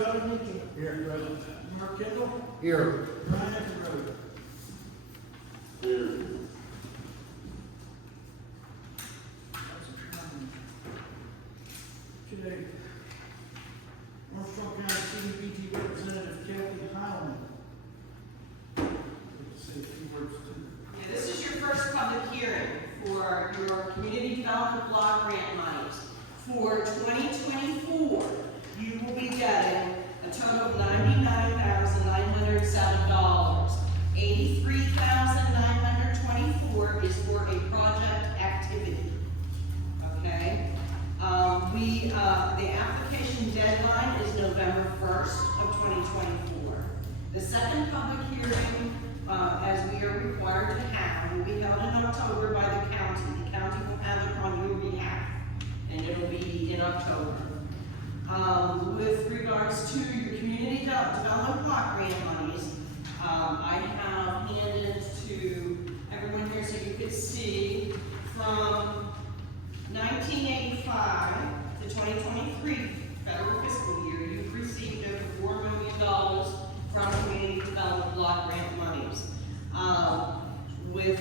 Johnny Meacham. Here. Present. Mark Kendall. Here. Brian Etherow. Here. Today, Armstrong County CDBG Representative Kelly Highland. Say a few words to. Yeah, this is your first public hearing for your community development block grant monies. For 2024, you will be getting a total of $99,907. $83,924 is for a project activity. Okay? The application deadline is November 1st of 2024. The second public hearing, as we are required to have, will be held in October by the county. The county will have it on your behalf, and it'll be in October. With regards to your community development block grant monies, I have handed to everyone here so you could see from 1985 to 2023 federal fiscal year, you've received over $4 million from community development block grant monies. With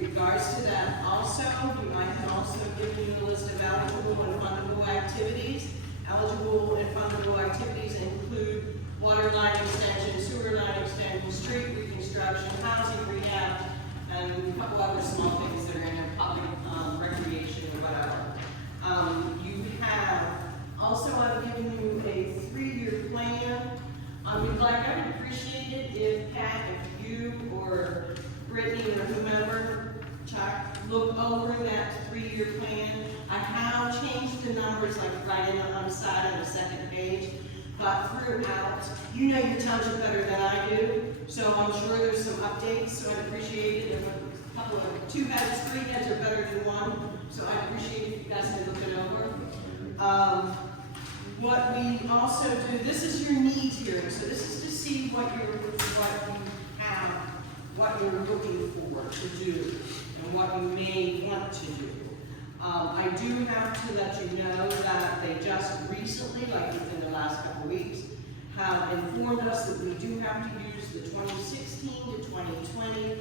regards to that, also, I have also given you a list of eligible and fundable activities. Eligible and fundable activities include water line extension, sewer line extension, street reconstruction, housing rehab, and a couple other small things that are in their public recreation or whatever. You have also, I've given you a 3-year plan. I would appreciate it if Pat, if you or Brittany or whomever, Chuck, look over that 3-year plan. I have changed the numbers like right on the side on the second page, but throughout, you know your township better than I do, so I'm sure there's some updates, so I'd appreciate it if a couple of 2 heads, 3 heads are better than 1, so I'd appreciate it if you guys could look it over. What we also do, this is your needs hearing, so this is to see what you have, what you're looking for to do, and what you may want to do. I do have to let you know that they just recently, like within the last couple of weeks, have informed us that we do have to use the 2016 to 2020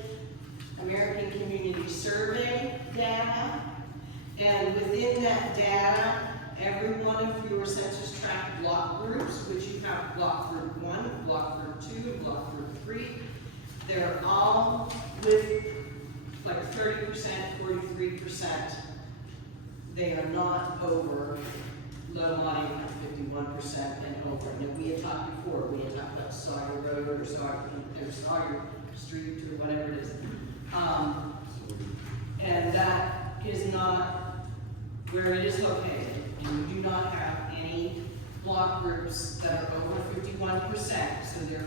American Community Survey data, and within that data, every one of your census tract block groups, which you have block group 1, block group 2, and block group 3, they're all with like 30%, 43%. They are not over low money at 51% and over. And we had talked before, we had talked about Sawyer Road or Sawyer Street or whatever it is. And that is not where it is located. And we do not have any block groups that are over 51%. So therefore, you're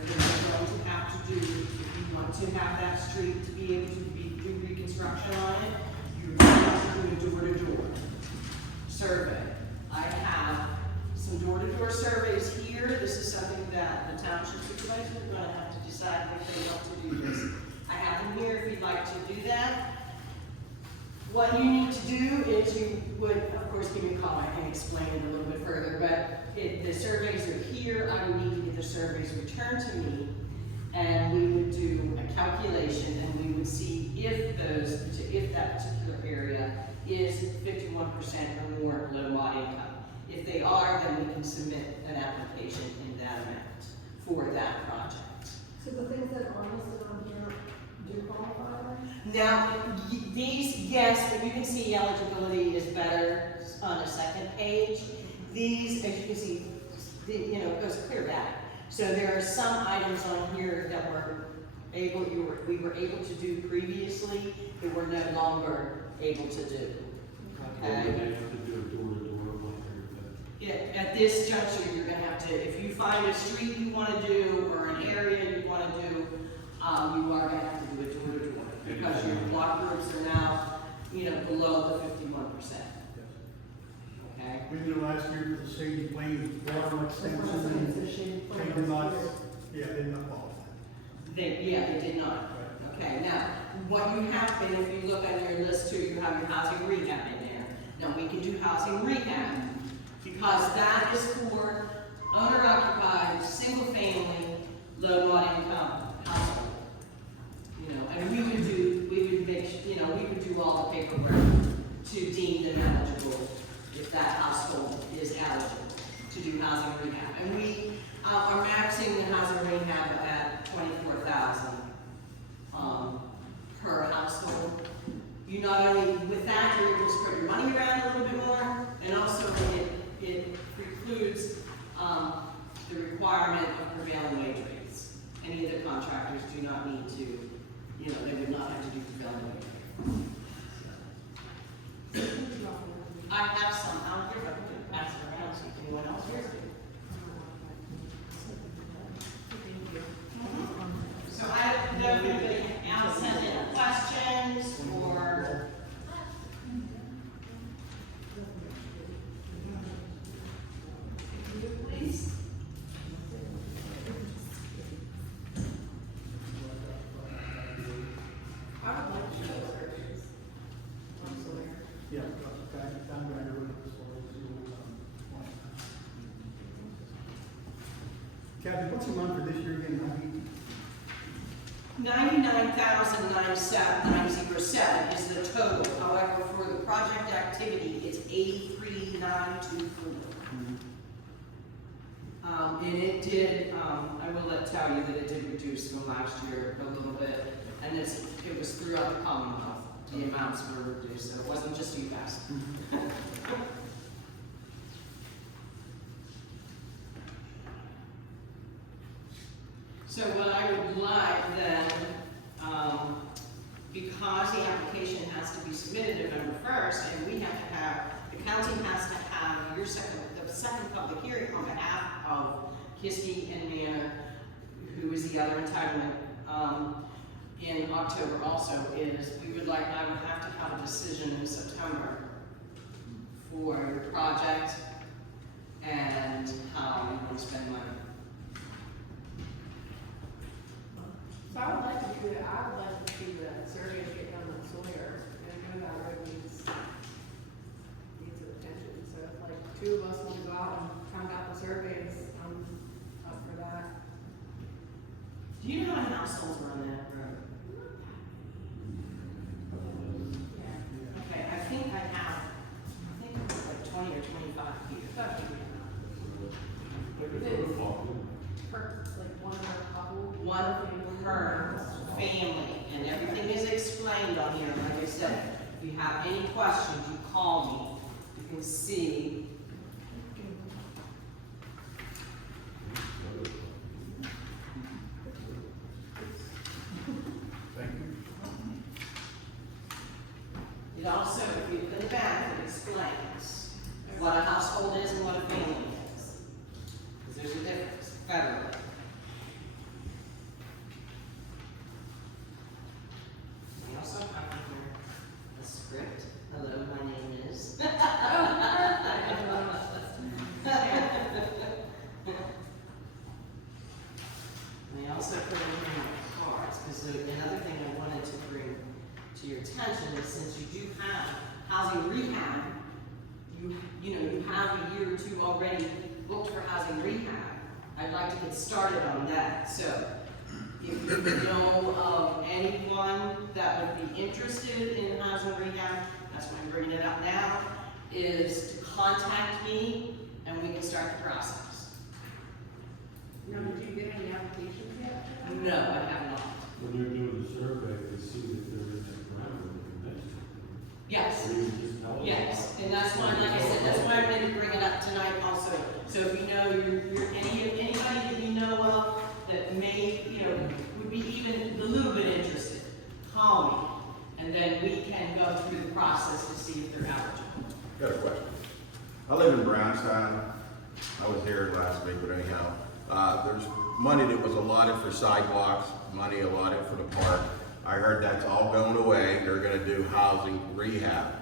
going to have to do, if you want to have that street to be able to do reconstruction on it, you're going to have to do a door-to-door survey. I have some door-to-door surveys here. This is something that the township supervisors are going to have to decide if they want to do this. I have them here if you'd like to do that. What you need to do is you would, of course, give me a call. I can explain it a little bit further, but the surveys are here. I would need to get the surveys returned to me, and we would do a calculation, and we would see if that particular area is 51% or more low mod income. If they are, then we can submit an application in that amount for that project. So the things that are listed on here do qualify? Now, these, yes, but you can see eligibility is better on the second page. These, as you can see, it goes clear back. So there are some items on here that we were able to do previously that we're no longer able to do. Okay? Yeah, at this juncture, you're going to have to, if you find a street you want to do or an area you want to do, you are going to have to do a door-to-door because your block groups are now, below the 51%. Okay? We did last year for the Sadie Plain water extension and Chamber lots. Yeah, they did not qualify. They did not. Okay, now, what you have been, if you look on your list too, you have your housing rehab in there. Now, we can do housing rehab because that is for owner-occupied, single-family, low-income household. You know, and we would do all the paperwork to deem them eligible if that household is eligible to do housing rehab. And we are maxing the housing rehab at $24,000 per household. You not only, with that, you're able to spread your money around a little bit more, and also it precludes the requirement of prevailing wage rates. Any of the contractors do not need to, you know, they would not have to do prevailing wage rates. I have some out here, but we can pass it around, see if anyone else hears it. So I don't know if anybody else has any questions or. Please. I would like to show the surveys. I'm sorry. Yeah, I'm going to look at this one. Kathy, what's the amount for this year again? $99,907 is the total. However, for the project activity, it's $83,924. And it did, I will tell you that it did reduce from last year a little bit. And it was throughout the Commonwealth. The amounts were reduced, so it wasn't just you guys. So what I would like then, because the application has to be submitted November 1st, and we have to have, the county has to have the second public hearing on behalf of Kiski and Manor, who is the other entitlement, in October also, is I would have to have a decision in September for the project and how we want to spend money. So I would like to do that, I would like to see the surveys get done on Sawyer, and I know that road needs attention, so if like two of us want to go out and count out the surveys, I'm up for that. Do you know how many households are on that road? Okay, I think it was like 20 or 25 here. That should be enough. Like one per couple. One per family, and everything is explained on here. Like I said, if you have any questions, you call me. You can see. Thank you. It also, if you look in the back, it explains what a household is and what a family is. Because there's a difference federally. We also have here a script. Hello, my name is. We also put in here cards, because another thing I wanted to bring to your attention is since you do have housing rehab, you have a year or two already booked for housing rehab. I'd like to get started on that. So if you know of anyone that would be interested in housing rehab, that's why I'm bringing it up now, is to contact me and we can start the process. Now, did you get any applications yet? No, I have not. When you're doing the survey, to see if there is a parameter that you mentioned. Yes. Or you just tell them. Yes, and that's why, like I said, that's why I wanted to bring it up tonight also. So if you know anybody that you know of that may, would be even a little bit interested, call me, and then we can go through the process to see if they're eligible. Got a question. I live in Brownstown. I was here last week, but anyhow, there's money that was allotted for sidewalks, money allotted for the park. I heard that's all going away. They're gonna do housing rehab,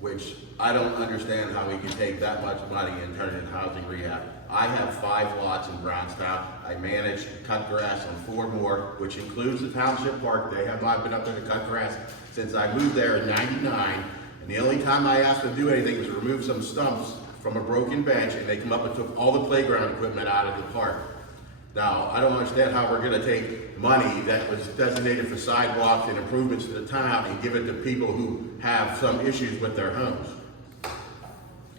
which I don't understand how we can take that much money and turn it into housing rehab. I have 5 lots in Brownstown. I manage to cut grass on 4 more, which includes the Township Park. They have not been up there to cut grass since I moved there in '99. And the only time I asked them to do anything was remove some stumps from a broken bench, and they come up and took all the playground equipment out of the park. Now, I don't understand how we're gonna take money that was designated for sidewalks and improvements to the town and give it to people who have some issues with their homes.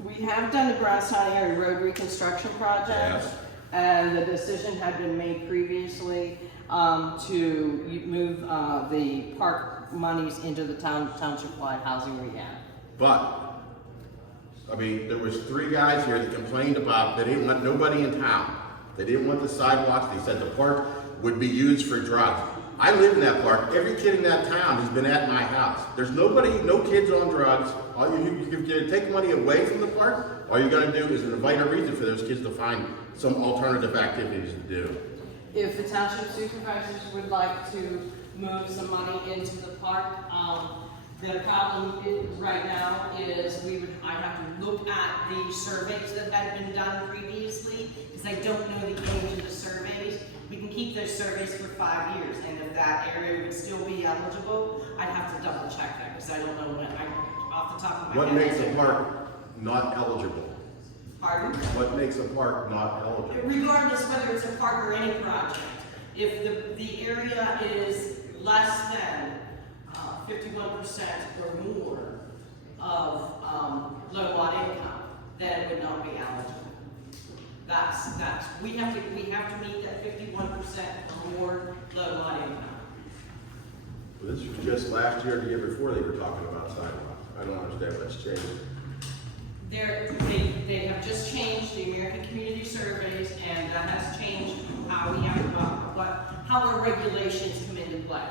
We have done the Brownstown area road reconstruction project. Yes. And the decision had been made previously to move the park monies into the township-wide housing rehab. But, I mean, there was 3 guys here that complained about, they didn't want nobody in town. They didn't want the sidewalks, they said the park would be used for drugs. I live in that park, every kid in that town has been at my house. There's nobody, no kids on drugs. All you take money away from the park, all you're gonna do is invite a reason for those kids to find some alternative activities to do. If the township supervisors would like to move some money into the park, the problem right now is I'd have to look at the surveys that had been done previously, because I don't know the age of the surveys. We can keep those surveys for 5 years, and if that area would still be eligible, I'd have to double check that, because I don't know when, off the top of my head. What makes a park not eligible? Pardon? What makes a park not eligible? Regardless whether it's a park or any project, if the area is less than 51% or more of low watt income, then it would not be eligible. We have to meet that 51% or more low watt income. Well, this was just last year, the year before, they were talking about sidewalks. I don't understand what's changed. They have just changed the American Community Surveys, and that has changed how we have how our regulations come into play.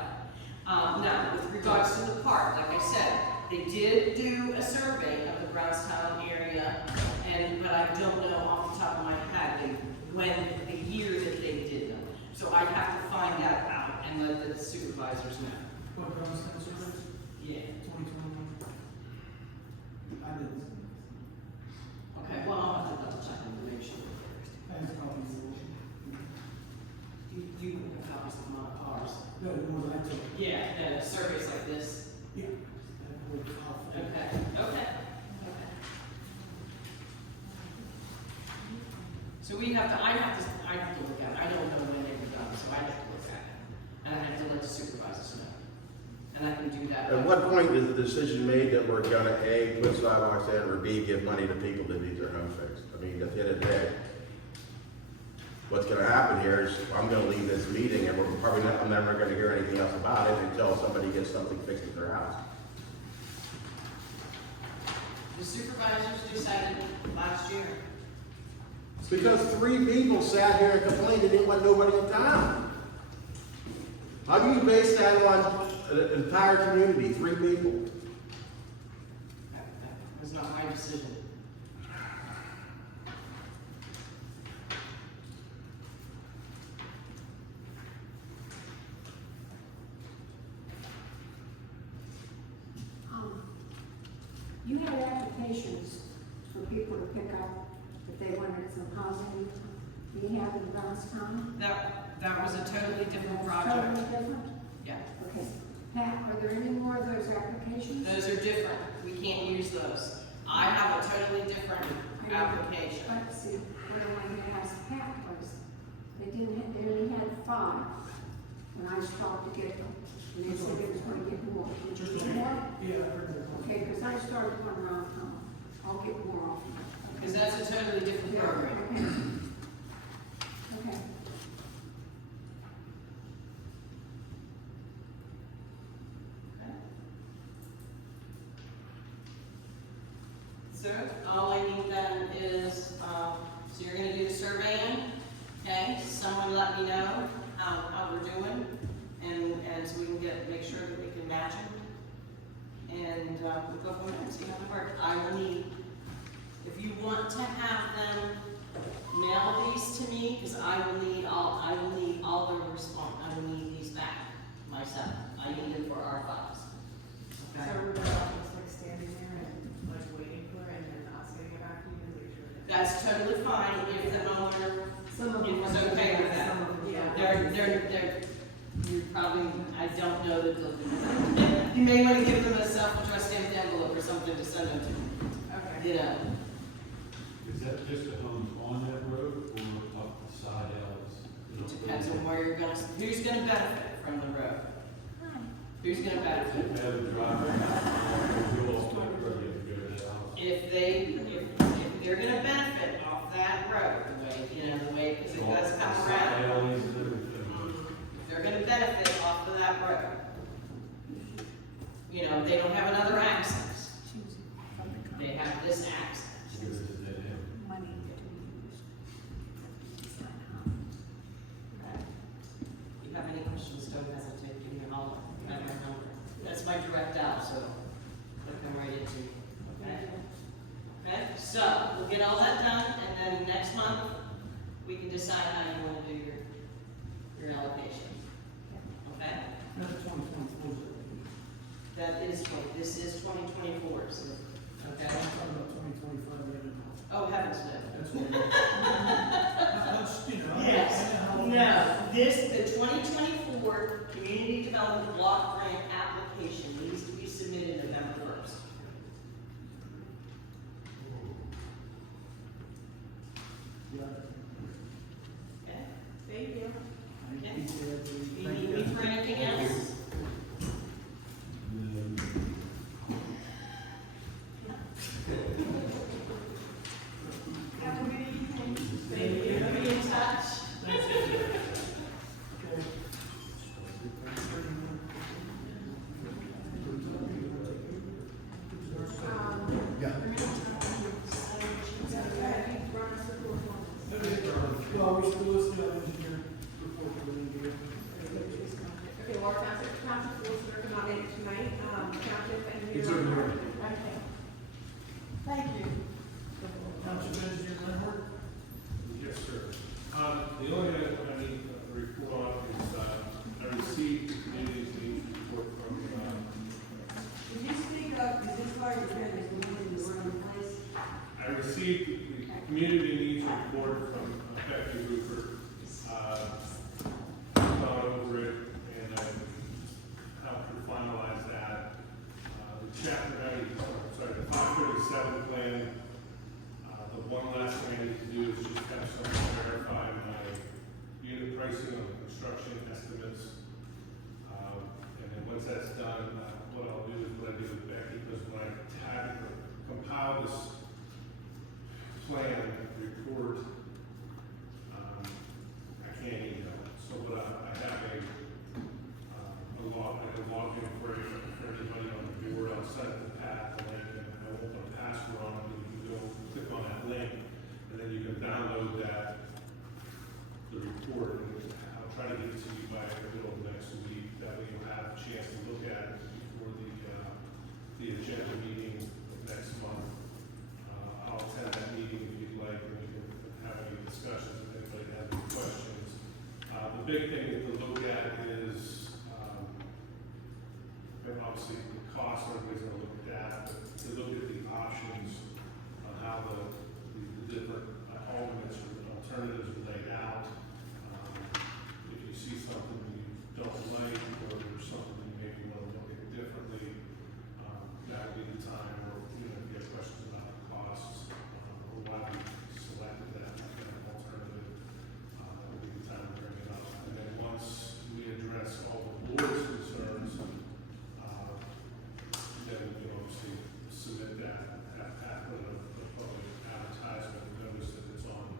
Now, with regards to the park, like I said, they did do a survey of the Brownstown area, but I don't know off the top of my head the year that they did them. So I'd have to find that out and let the supervisors know. What Brownstown survey? Yeah. 2021? I didn't. Okay, well, I'll have to double check them to make sure. I have copies of it. You have copies of ours. No, the ones I took. Yeah, surveys like this. Yeah. I have a whole file. Okay. So I have to look at it. I don't know when they were done, so I have to look at it. And I have to let the supervisors know. And I can do that. At what point is the decision made that we're gonna A, put sidewalks in, or B, give money to people that need their home fixed? I mean, at the end of the day, what's gonna happen here is I'm gonna leave this meeting and I'm never gonna hear anything else about it until somebody gets something fixed at their house. The supervisors decided last year. Because 3 people sat here and complained they didn't want nobody in town. How do you base that on an entire community, 3 people? That was not my decision. You had applications for people to pick up if they wanted some housing. Do you have in Brownstown? That was a totally different That's project. Totally different? Yeah, Okay. Pat, are there any more of those applications? those are different. We can't use those. I have a totally different application. Let's see, what I wanted to ask Pat was, they only had 5 when I started to get them. And they said it was going to get more. Did you get more? Yeah, I heard that. Okay, because I started one around town. I'll get more often. Because that's a totally different program. Okay. So all I need then is, so you're gonna do the surveying, okay? Someone let me know how we're doing, and so we can make sure that we can match them. And we'll go from there and see how it works. I will need, if you want to have them mail these to me, because I will need all the response, I will need these back myself. I need them for our files. So we're just like standing there and like waiting for it and then not saying it back to you and make sure that. That's totally fine if the owner Some of them. is okay with that. Some of them, yeah. They're, you probably, I don't know that they'll do that. You may want to give them a self-addressed stamped envelope or something to send them to, Okay. you know. Who's gonna benefit? Have a driver, do all the credit, If they're gonna benefit off that road, the way, because it does come around. If they're gonna benefit off of that road, they don't have another access. They have this access. Money. If you have any questions, don't hesitate, give me a holler. I have my number. That's my direct dial, so they'll come right into me, okay? Okay, so we'll get all that done, and then next month, we can decide how you want to do your allocation. Okay? That's 2024. That is this is 2024, so, okay? I'm talking about 2025 right now. Oh, heavens no. That's what. That's, Yes, no, the 2024 Community Development Block Grant application needs to be submitted November 1st. Okay? Thank you. You need me for anything else? Have a good evening. Thank you. Be in touch. Well, we should list the engineer report for the engineer. Okay, Water Township solicitor cannot make it tonight, township engineer. It's over there. Okay. Thank you. Township engineer Leonard. Yes, sir. The only thing I need to report on is, I received the community's needs report from, Can you speak up, because this part of the is moving the wrong place? I received the community needs report from Becky Rupert. Gone over it, and I helped her finalize that. The the 537 plan, the one last thing I need to do is just have someone verify my unit pricing on the construction estimates. And then once that's done, what I'll do is what I did with Becky, because when I had her compile this plan report, I can't email it. So what I have a login for anybody on the board. I'll send it to Pat, the link, and I won't put a password on it, but you can go click on that link, and then you can download the report, and I'll try to get it to you by the middle of next week. That way you'll have a chance to look at it before the agenda meeting next month. I'll attend that meeting if you'd like, and we can have any discussions if anybody has any questions. The big thing to look at is, obviously the cost, everybody's gonna look at that, but to look at the options on how the different alternatives or alternatives are laid out. If you see something you don't like, or there's something you maybe want to look at differently, that would be the time, or, if you have questions about the costs, or why we selected that alternative, that would be the time to bring it up. And then once we address all the board's concerns, then we can obviously submit that, put a public advertisement, notice that it's on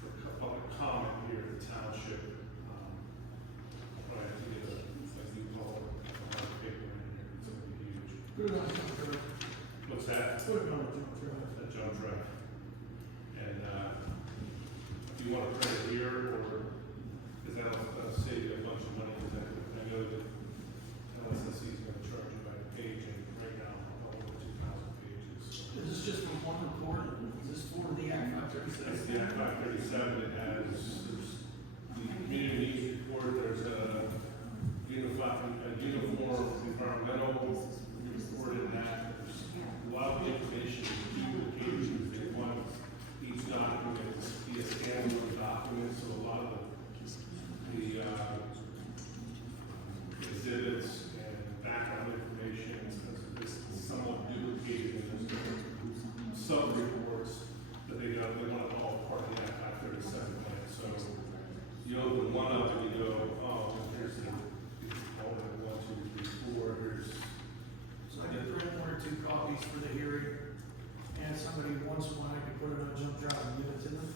for public comment here at the township. But I have to get a new call, a lot of paper in here, it's gonna be huge. Put it on John Trail. What's that? Put it on John Trail. That John Drive. And, do you want to print it here, or, because that'll save you a bunch of money, because I know that LSSC is gonna charge you by the page, and right now, I'm over 2,000 pages. Is this just for one report? Is this for the Act It's 537? the Act 537, it has, there's the community needs report, there's a uniform environmental report in that, there's a lot of information, duplications, they want each document to be a standalone document, so a lot of the exhibits and background information is somewhat duplicated in those sub-reports that they want it all part of the Act 537 plan. So you open one up and you go, oh, here's the alternate 1, 2, 3, once one, I could put it on a jump drive and give it to them.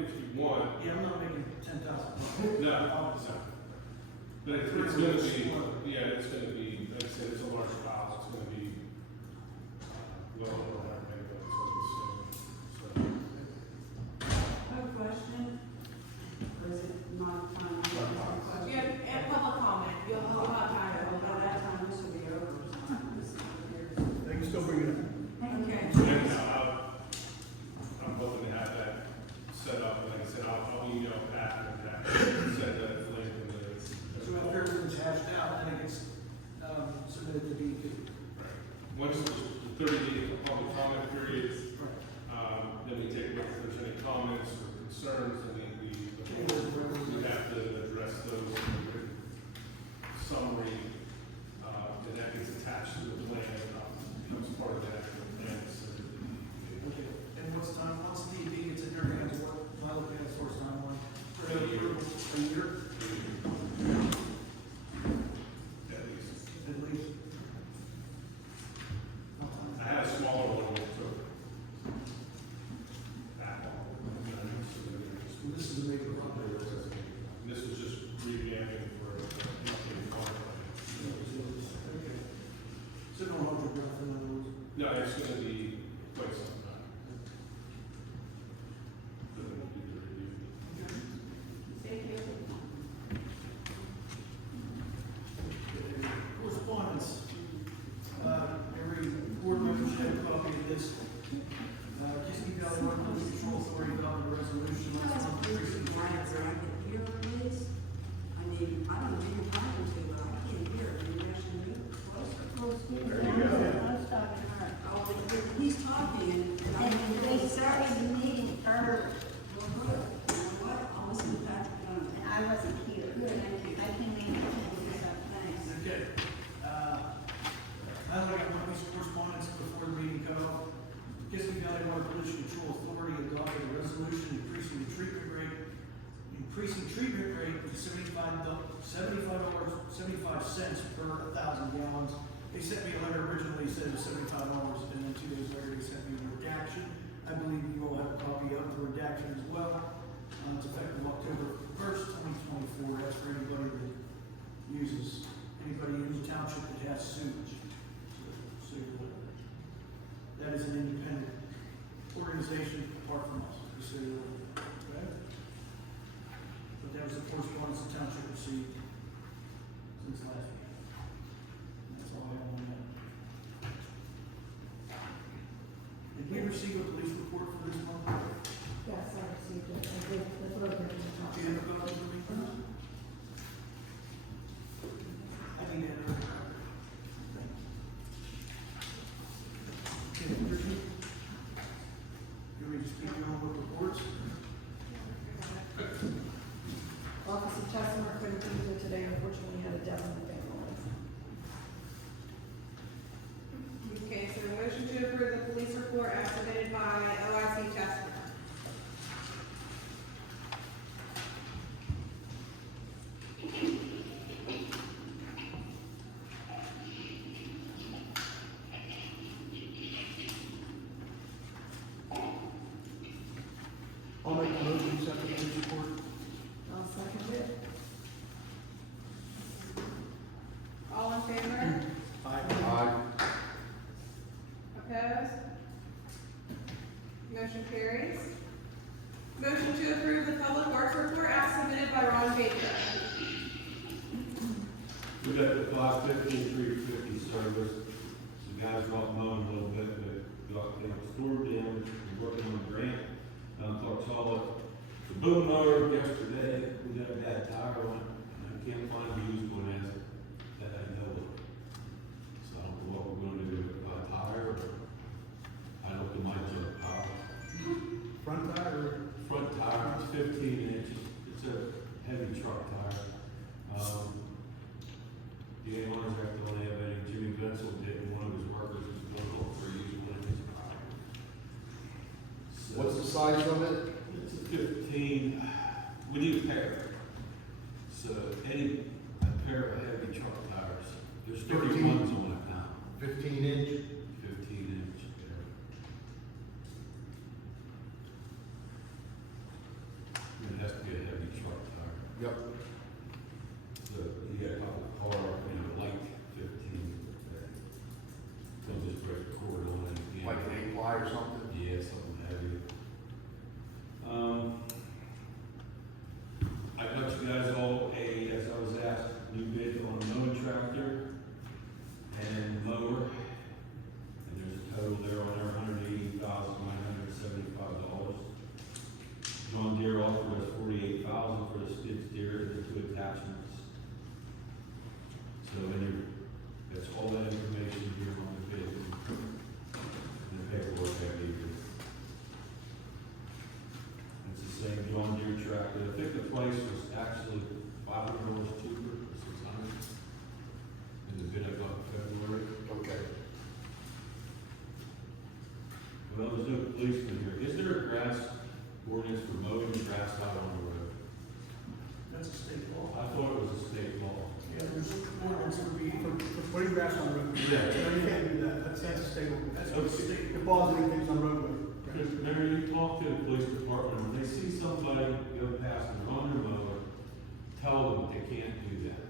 If you want, Yeah, I'm not making 10,000. no, but it's gonna be, yeah, it's gonna be, like I said, it's a large file, it's gonna be, well, over 100 megabytes, so, I have a question, or is it not time? You have, and public comment, you'll have time to By vote. that time, this will be over. They can still bring it up. Okay. so anyhow, I'm hoping to have that set up, and like I said, I'll email Pat and Pat, send that link in the. So if everything's hashed out, then it gets, submitted to DEP. Right. Once the 30-day public comment period, then we take a look if there's any comments or concerns, and then we have to address those in a written summary, and that gets attached to the plan, becomes part of the actual plan. Okay. And what's time, once DEP gets in their hands, what, am I looking at source timeline? For the approval, a year, At least. at least? I had a smaller one that took that long. This is a major project. This was just revamping for nothing. Okay. So no hundred grand, in other words. No, it's gonna be quite some time. For them to do the review. Thank you. Correspondence. Every board member should have a copy of this. Kiski Valley Water Pollution Control Authority adopted a resolution last month increasing the Right, so I can hear this. I mean, I don't know if you're trying to, but I can't hear it. You actually move closer. There you go. Oh, but he's talking, and I mean, And they started the meeting early, well, good. You know what? I'll listen to Patrick on and I wasn't here. Thank you. I came in and Thanks. Okay. I don't like one piece of correspondence before the meeting cut off. Kiski Valley Water Pollution Control Authority adopted a resolution increasing the treatment rate to $75 per 1,000 gallons. They sent me a letter originally, said it was $75, and then 2 days later, they sent me a redaction. I believe you all have a copy of the redaction as well. It's effective October 1st, 2024. That's for anybody that uses, anybody in the township that has sewage. So, that is an independent organization apart from us, the city. Okay? But that was the correspondence the township received since last week. That's all I have on that. Did we receive a police report for this month? Yes, I received it. I did, that's what I'm going to talk Do you have a copy for me? I need that. Okay, Richard? You ready to speak your own reports? Office of Chestnut couldn't be here today, unfortunately, had a death in the family. Okay, so a motion to approve the police report as submitted by OIC Chestnut. I'll make a motion to accept the police report. I'll second it. All in favor? Aye. Opposed? Motion carries. Motion to approve the public works report as submitted by Ron Baker. We got the 515-350 service. The guys got mowing a little bit, but got storm damage. We're working on a grant. Talked to all the boom mower yesterday. We got a bad tire on it. And I can't find a used one as that I know of. So I don't know what we're gonna do with a tire, or I don't know, my junk tire. Front tire or? Front tire, it's 15 inches. It's a heavy truck tire. The owners have to only have any. Jimmy Bensel did, and one of his workers is going to look for using one of his tires. So What's the size of it? it's a 15. We need a pair. So a pair of heavy truck tires. There's 31s on it now. 15 inch? 15 inch. Yep. So he had a car and a light 15. They'll just break the cord on it again. Like an 8-ply or something? Yeah, something heavy. I got you guys all as I was asked, new bid on a mowing tractor and mower. And there's a total there on there, $180,975. John Deere offered us $48,000 for the skid steer and the 2 attachments. So that's all that information here on the bid. And the paperwork I gave you. It's the same John Deere tractor. I think the price was actually $500 cheaper, or $600. In the bid I got in February. Okay. Well, there's no policeman here. Is there a grass ordinance for mowing grass out on the road? That's a state law. I thought it was a state law. Yeah, there's ordinance would be For putting grass on the road. Yeah. No, you can't do that, that's a state law. That's a state. Depositing things on roadway. Because remember, you talk to the police department, when they see somebody go past and run their mower, tell them they can't do that.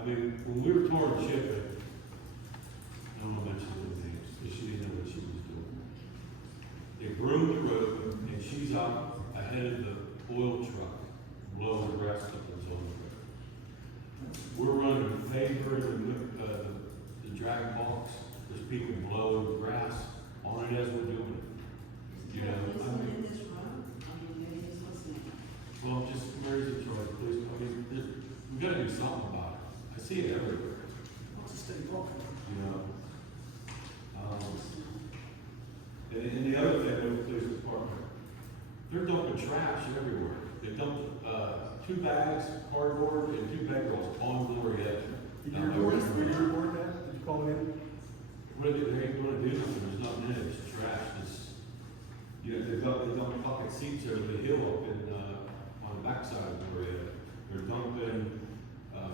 I mean, when we were touring Chip, I don't want to mention the names, because she didn't know what she was doing. They groomed the road, and she's out ahead of the oil truck, blowing the grass clippings on the road. We're running paper and the drag box, there's people blowing grass on it as we're doing it. You know, Isn't in this room? I mean, maybe he's listening. well, just where's the charge, please? I mean, we gotta do something about it. I see it everywhere, What's a state law? you know? And the other thing with the police department, they're dumping trash everywhere. They dump, 2 bags, cardboard, and 2 bag rolls on Glorietta. Did you report that? Did you call it in? What are they ain't gonna do nothing, there's nothing in it, it's trash, it's, you know, they dump pocket seats over the hill up in, on the backside of Glorietta. They're dumping,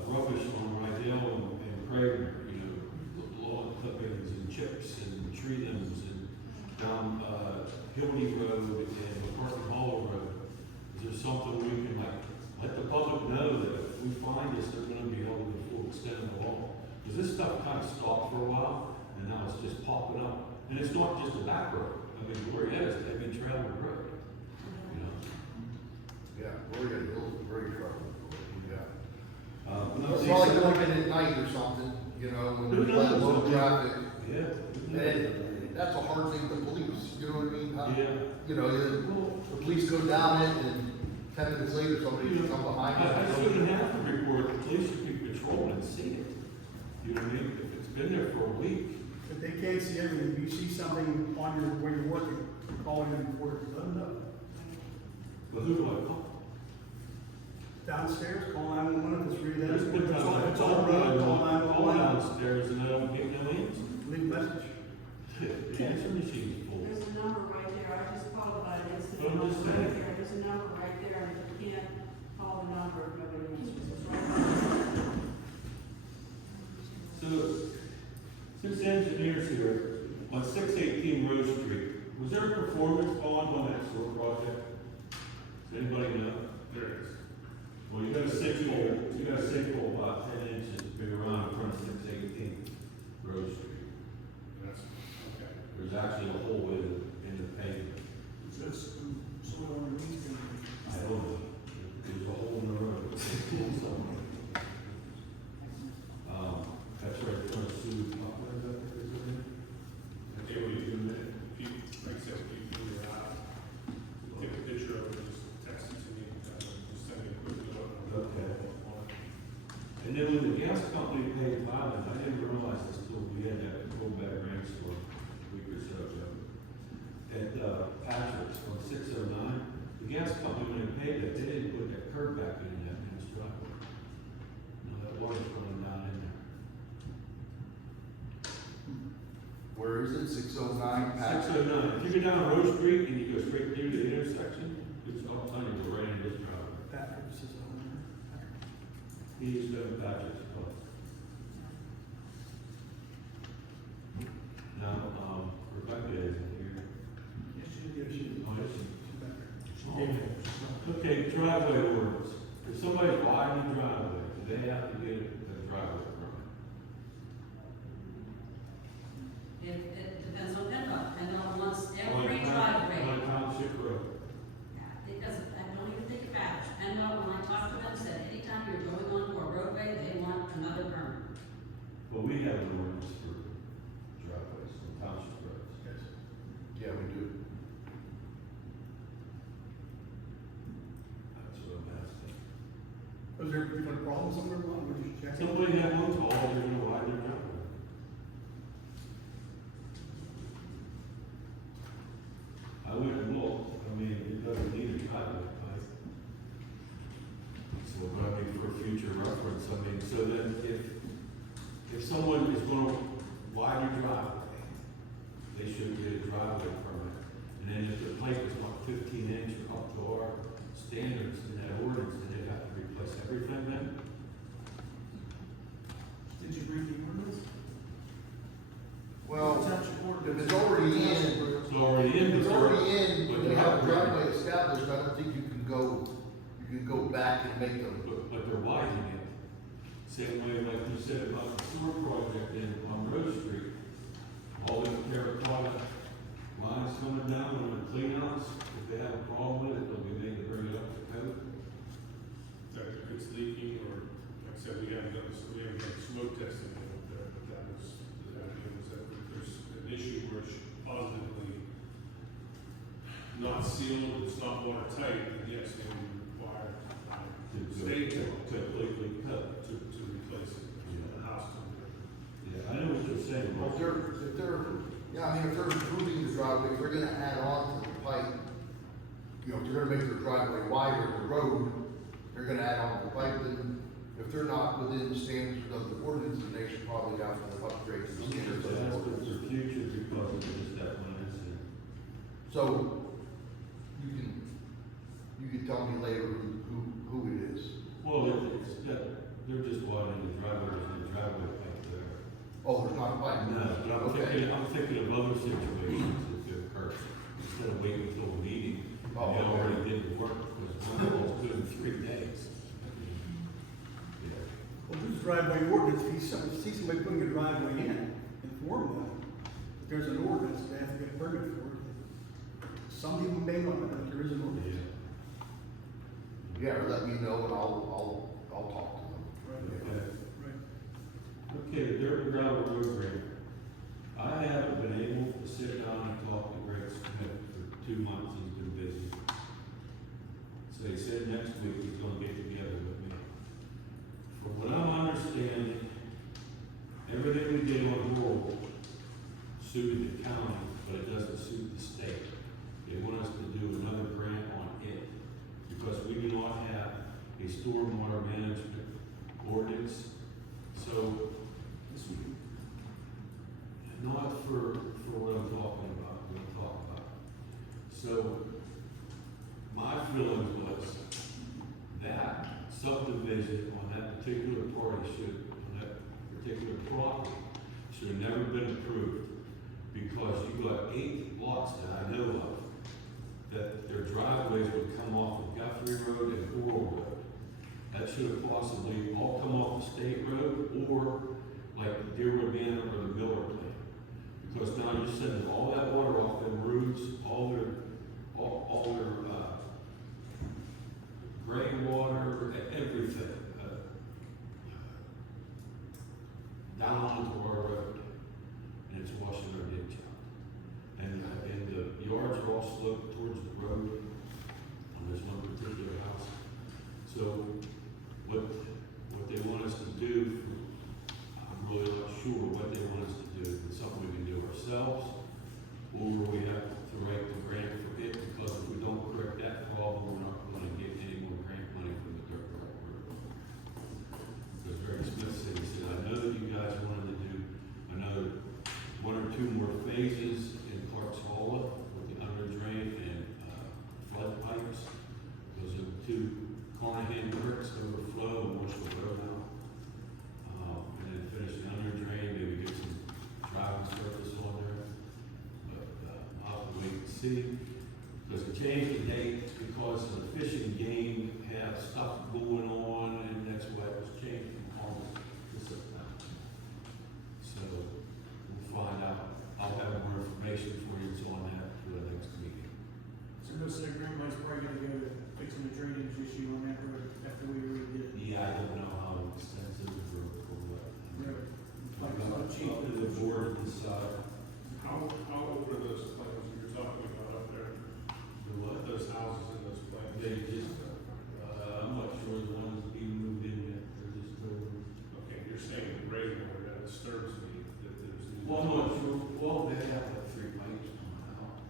rubbish on Rydell and Craig, you know, lawn clippings and chips and tree limbs and down, Hildy Road and McCarthy Hollow Road. Is there something we can let the public know that if we find this, they're gonna be held to the full extent of the law? Because this stuff kind of stopped for a while, and now it's just popping up. And it's not just a back road. I mean, Glorieta's a heavy travel road, you know? Yeah, Gloria Hill's very trouble. Yeah. It's It's probably going at night or something, you know, when Who there's knows? like low traffic. Yeah. And that's a hard thing to police, you know what I mean? Yeah. You know, the police go down it and 10 minutes later, somebody can come behind I you. shouldn't have to report, the police should be patrolling and see it. You know what I mean? If it's been there for a week, If they can't see everything, if you see something on where you're working, call in and report it, let them know. but who do I call? Downstairs, call 911 if it's really that. There's been If it's on times the I road, call call 911. downstairs and I don't get no answer. Leave a message. The answer machine's full. There's a number right there, I just called about it, it's a I'm number just right saying. there, there's a number right there, and if you can't call the number, if nobody answers, it's right there. So, since the engineer's here, on 618 Rose Street, was there a performance bond on that sewer project? Does anybody know? There is. Well, you got a sinkhole about 10 inches big around in front of 618 Rose Street. That's, okay. There's actually a hole in the pavement. It's just soil underneath. I don't know. There's a hole in the road. That's right, in front of Sue. They will do that. If you, like I said, if you figure it out, take a picture of it, just text it to me, just send me a quick note. Okay. And then when the gas company paid Highland, I didn't realize this till we had that full bad rainstorm a week or so ago. At Patrick's on 609, the gas company, when they paid that, they didn't put that curb back in that man's driveway. No, that water's running down in there. Where is it? 609 Patrick? 609, if you go down Rose Street and you go straight through the intersection, it's all time you go right into this driveway. Patrick says, He used to have Patrick's place. Now, Rebecca isn't here. yes, she is. Oh, is she? She's back there. Okay, driveway ordinance. If somebody they have to get a driveway permit. It depends on PennDOT. PennDOT wants On every town- driveway. On Township Road. It doesn't, I don't even think it matters. PennDOT, when I talked to them, said anytime you're going onto a roadway, they want another permit. But we have an ordinance for driveways on Township roads. Yes. Yeah, we do. That's what I'm asking. Was there a problem somewhere, Ron? We just checked. Somebody had one call, they didn't know why they're not. I went and looked, I mean, it doesn't need a driveway, but. So, but I mean, for future reference, I mean, so then if someone is gonna widen your driveway, they should get a driveway permit. And then if the pipe is not 15 inch or up to our standards in that ordinance, then they have to replace everything then? Did you read the ordinance? Well, Township if ordinance. it's already in, It's already in. if it's already in, but when you they're have a not driveway established, I don't think you can go back and make them. But they're widening it. Same way like you said about the sewer project on Rose Street. All the terracotta lines coming down on the cleanouts, if they have a problem with it, they'll be made to bring it up to code. That if it's leaking, or, like I said, we haven't done smoke testing, but that was, the idea was that if there's an issue where it's positively not sealed, it's not watertight, then yes, they would require, state to Completely cut. replace it, the house. Yeah, I know what you're saying. Well, if they're improving the driveway, if they're gonna add on to the pipe, you know, if they're gonna make their driveway wider, the road, they're gonna add on to the pipe, then if they're not within the standards of the ordinance, then they should probably have to upgrade to the standards of the That's ordinance. for future because of just that one incident. So, you can tell me later who it is. Well, they're just widening the driveway, and the driveway pipe there. Oh, there's not a pipe? No, but I'm thinking of other situations that could occur, instead of waiting until a meeting, and Oh, they okay. already didn't work, because one was good in 3 days. Yeah. Well, this driveway ordinance, if you see somebody putting a driveway in, inform them. If there's an ordinance, they have to get a permit for it. Some people may not know that there is an ordinance. Yeah, or let me know and I'll talk to them. Right. Okay. Right. Okay, the dirt and gravel road grant. I haven't been able to sit down and talk to Greg Smith for 2 months, he's been busy. So he said next week he's gonna get together with me. From what I'm understanding, everything we did on rural suited the county, but it doesn't suit the state. They want us to do another grant on it, because we do not have a stormwater management ordinance. So, not for what I'm talking about, So, my feeling was that subdivision on that particular on that particular property should have never been approved, because you got 8 lots that I know of, that their driveways would come off of Guthrie Road and Coral Road. That should have possibly all come off the state road, or like Deerwood Manor or the Miller plant. Because now you're sending all that water off them roofs, all their gray water, everything, down onto our road, and it's washing our ditch out. And the yards are all sloped towards the road on this one particular house. So what they want us to do, I'm really not sure what they want us to do. It's something we can do ourselves, or we have to write the grant for it, because if we don't correct that problem, we're not gonna get any more grant money from the dirt road. Because Greg Smith said, he said, I know that you guys wanted to do another 1 or 2 more phases in Clark's Hollow with the under drain and flood pipes. Those are 2 Carnahan bricks overflow and wash the road out. And then finish the under drain, maybe get some driving surface on there. But I'll have to wait and see. Because it changed the date because the fishing game had stuff going on, and that's why it was changed from August to September. So, we'll find out, I'll have more information for you on that for the next meeting. So most of the grandma's probably gonna go to fixing the drainage issue on that road after we already did it. Yeah, I don't know how extensive or what. Right. Like, up to the board to decide. How old are those plans you're talking about up there? The what? Those houses and those plans? They just, I'm not sure the ones being moved in yet, they're just, Okay, you're saying the gray water, that disturbs me, that there's. well, I'm not sure, well, they have like 3 pipes coming out.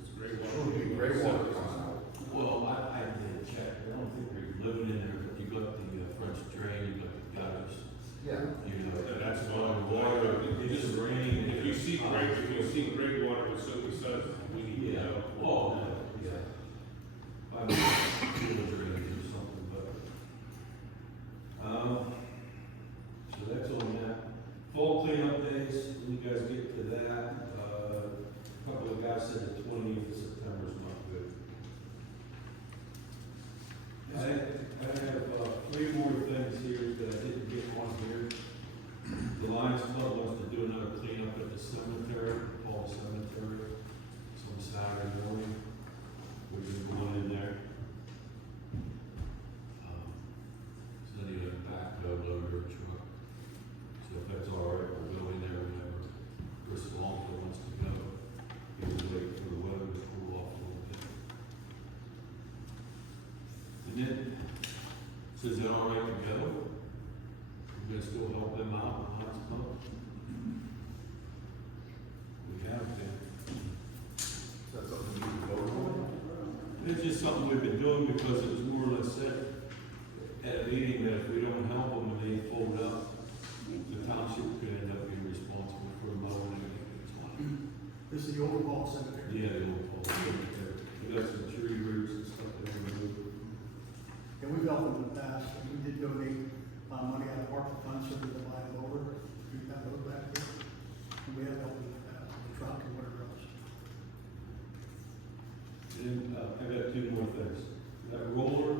It's gray water. Should be gray water coming out. Well, I did check, I don't think they're living in there, but you got the French drain, you got the gutters, Yeah. you know, That's that's fine. why water, it just rained. If you see gray water with soapy suds, we need to Yeah, know. oh, yeah. I mean, fuel drainage or something, but, so that's on that. Fall cleanup days, when you guys get to that, a couple of guys said the 20th of September is not good. I have, 3 more things here that I didn't get on here. The Lions Club wants to do another cleanup at the cemetery, Paul Cemetery, some Saturday morning. We've been going in there. So they need a backhoe loader or truck. So if that's all right, we'll go in there whenever Chris Walker wants to go. He'll wait for the weather to cool off a little bit. And then, so is it all right to go? We're gonna still help them out when Lions Club? We have been. That's something you can vote on. It's just something we've been doing because it was more or less said at a meeting that if we don't help them and they fold up, the township could end up being responsible for mowing and This is the old Paul Cemetery. yeah, the old Paul Cemetery. We got some tree roots and stuff that we moved. And we've helped them in the past, and we did donate, money out of ARPA funds so we can buy it over, we got those back there. And we have helped them in the past, with the truck and whatever else. And, I got 2 more things. That roller,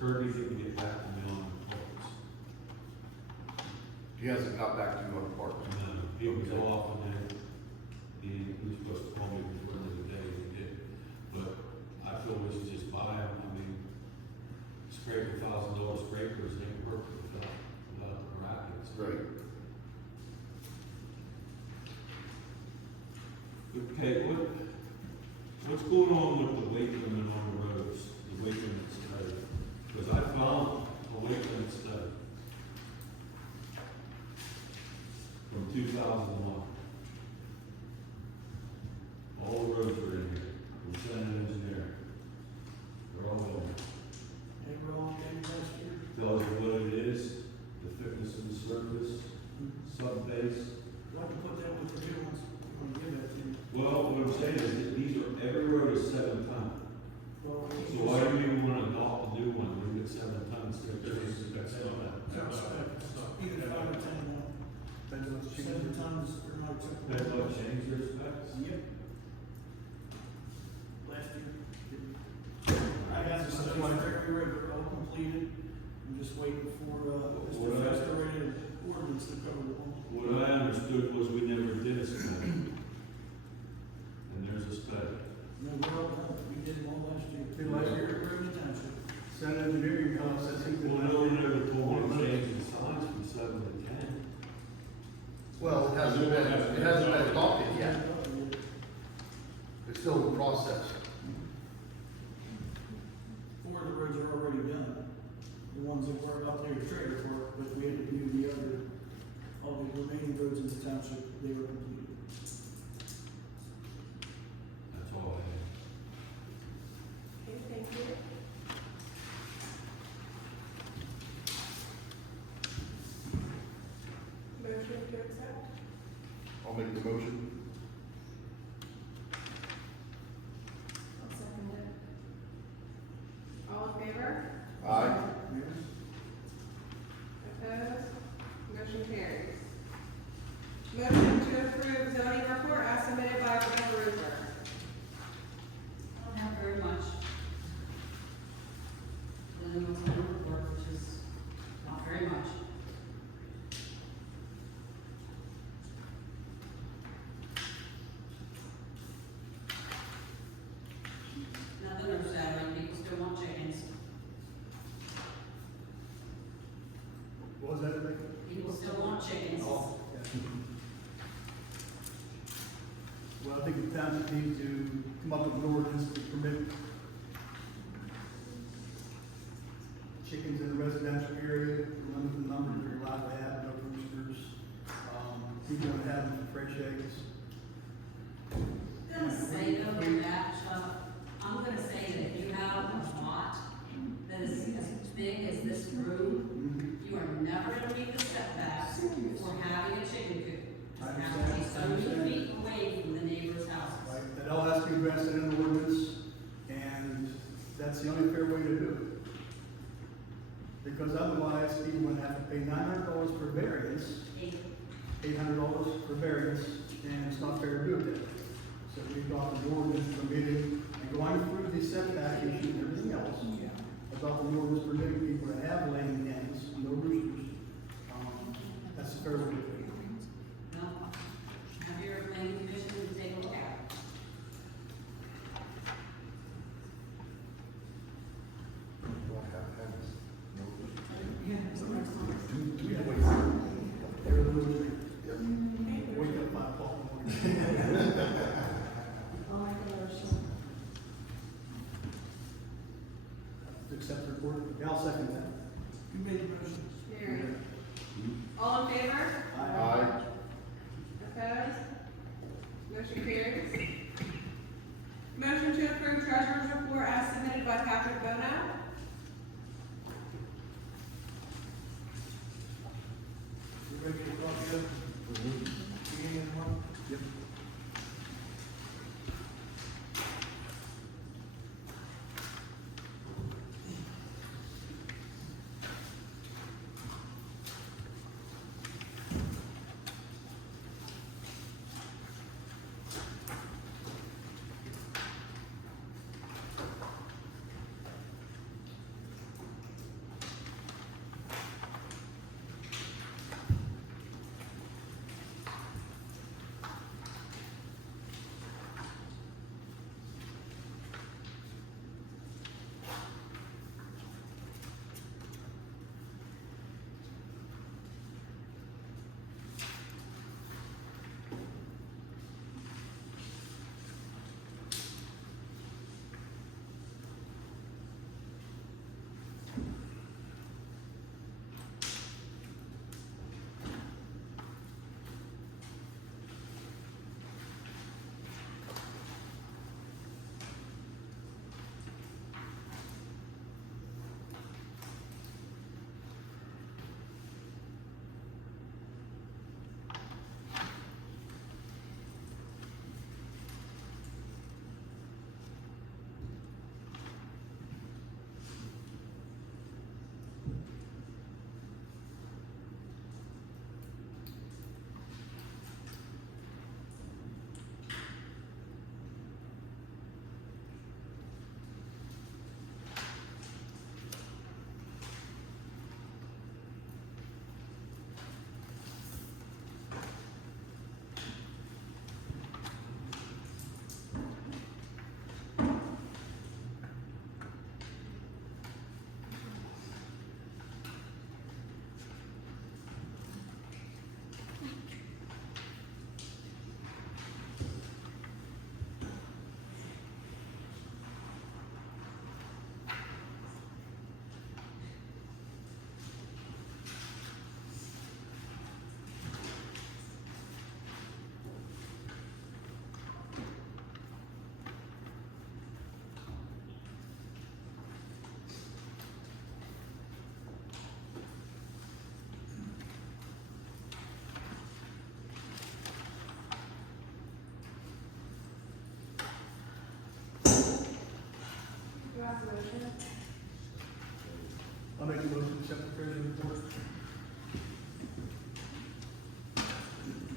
Kirby didn't get back to me on the parts. He hasn't got back to you on the park. No, he was off and then he was supposed to call me before the end of the day, and he did. But I feel we should just buy them, I mean, scrape $1,000 scrapers ain't working without the rackets. Right. Okay, what's going on with the weight limit on the roads, the weight limit study? Because I found a weight limit study from 2001. All the roads are in here, from Senate Engineering. They're all in there. They were all getting last year. Tells you what it is, the thickness of the surface, sub-base. Why don't you put that with the good ones? I'm gonna give that to you. Well, what I'm saying is that these are, every road is 7 ton. Well, So why do we want to adopt a new one, leave it 7 tons? That's not. Either 5 or 10 more. Depends on what's 7 changing. tons are not acceptable. That's what changed their specs? Yep. Last year. I got the studies for every road, they're all completed. I'm just waiting for, Mr. Fester ready ordinance to cover the one. What I understood was we never did a study. And there's a study. No, we're all done. We did them all last year. Did last year? Every road in the township. Senate Engineering, says he's Well, been. no one ever told me to change the signs from 7 to 10. Well, it hasn't been adopted yet. It's still in process. 4 of the roads are already done. The ones that were up there, the trailer park, but we had to do the other, all the remaining roads in the township, they were completed. That's all I had. Okay, thank you. Motion to accept? I'll make the motion. I'll second it. All in favor? Aye. Opposed? Motion carries. Motion to approve zoning report as submitted by the Peruser. Well, I think the township needs to come up with an ordinance to permit chickens in the residential area, limit the number that you're allowed to have, no roosters. People don't have them for fresh eggs. I'm gonna say though, to that, Chuck, I'm gonna say that if you have a lot that is as big as this room, you are never gonna meet the setbacks for having a chicken coop. I You have to be so understand. many feet away from the neighbor's houses. Right, that all has to be addressed in an ordinance, and that's the only fair way to do it. Because otherwise, people would have to pay $900 for variance, $800 for variance, and it's not fair to do it that way. So we've got the ordinance permitting, and going through the setback issue and everything else, about the ordinance permitting people to have laying hens, no roosters. That's the fair way to do it. No, have your planning commission to take a look at it. Wake up 5 o'clock in the morning. Oh, my gosh. To accept the report, yeah, I'll second that. You made the motion. Mary. All in favor? Aye. Opposed? Motion carries. Motion to approve treasurer's report as submitted by Patrick Bono. You ready to talk yet? Beginning of the month? Yep. Do I have a motion? I'll make a motion to accept the treasurer's report.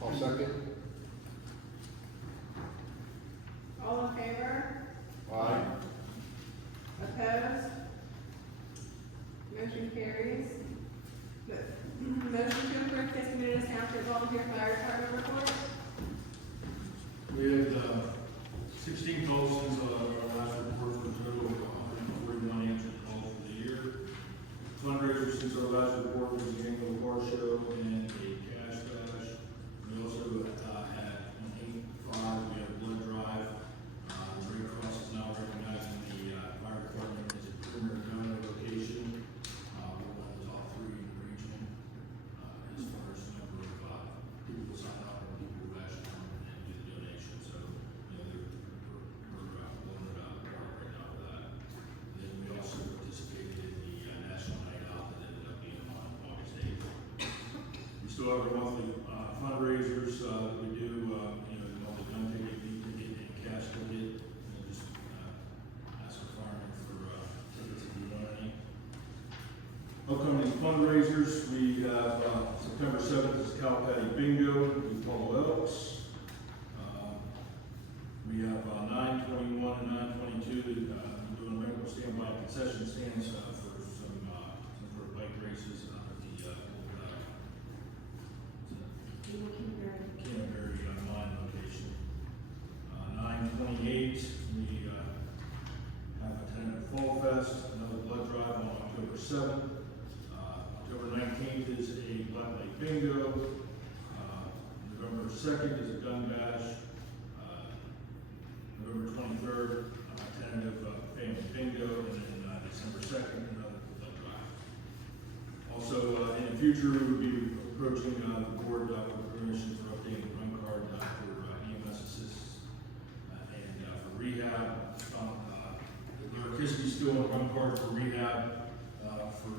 I'll second. All in favor? Aye. Opposed? Motion carries. Motion to approve Kiski Township Volunteer Fire Department report. We had 16 calls since our last report, for a total of 141 answered calls for the year. Fundraiser since our last report was the annual car show and a cash bash. We also had on 8/5, we have also have our monthly fundraisers that we do, monthly gun ticket, beat ticket, and cash ticket. And just ask our firemen for tickets if you want any. Upcoming fundraisers, we have September 7th is Cow Patty Bingo in Palo Elks. We have 9/21 and 9/22 doing a regular standby concession stands for some sort of bike races out at the Canterbury mine location. 9/28 we have a tentative Fall Fest, another blood drive on October 7th. October 19th is a Black Lake Bingo. November 2nd is a gun bash. November 23rd, tentative family bingo, and then December 2nd, another blood drive. Also, in the future, we will be approaching the board with permission for updating the run card for EMS assists and for rehab. Kiski still on run card for rehab for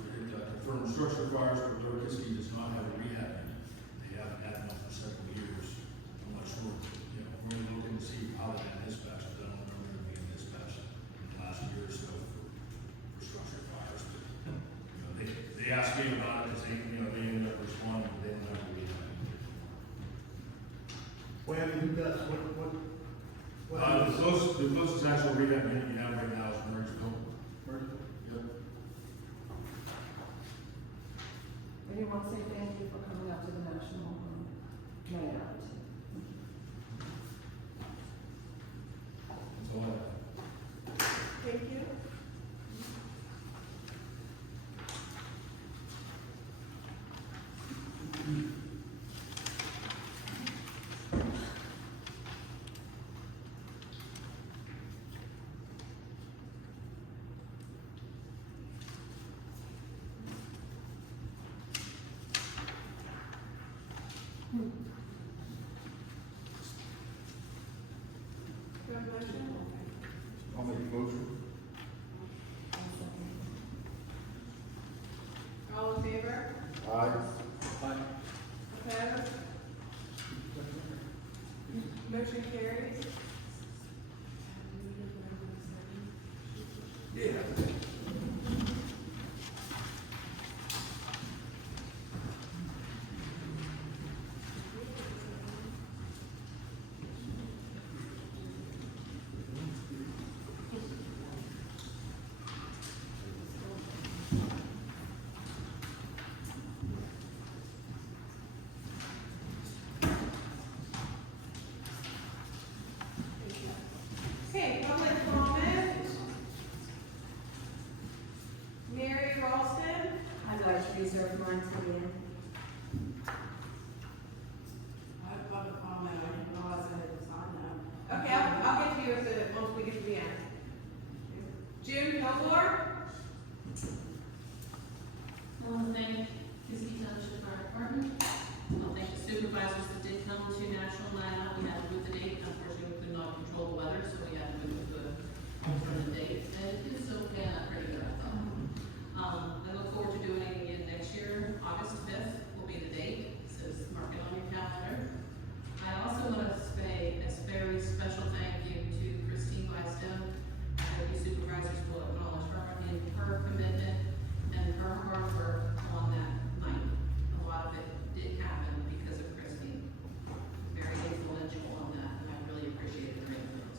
confirmed structure fires, but Kiski does not have a rehab unit. They haven't had one for several years. I'm not sure, we're looking to see how that is dispatched. I don't remember it being dispatched in the last year or so for structure fires. But, they asked me about it because they ended up responding, but they don't have a rehab unit. Well, who does, what? The closest actual rehab unit you have right now is Marysville. Yep. Anyone say thank you for coming out to the national night out? That's all I have. Thank you. Do you have a motion? I'll make a motion. All in favor? Aye. Opposed? Motion carries. Yeah. Okay, public comment. Mary Ralston. I'd like to reserve mine to the end. I have public comment, I didn't realize I had to sign that. Okay, I'll get to you once we get to the end. June Hillmore. I want to thank Kiski Township Fire Department. I want to thank the supervisors that did come to National Night Out. We had to move the date. Unfortunately, we could not control the weather, so we had to move it to a alternate date. And it is okay, not pretty good, I thought. I look forward to doing it again next year. August 5th will be the date, so mark it on your calendar. I also want to say a very special thank you to Christine Wystone. I hope you supervisors will acknowledge her in her commitment and her hard work on that night. A lot of it did happen because of Christine. Very influential on that, and I really appreciate her influence.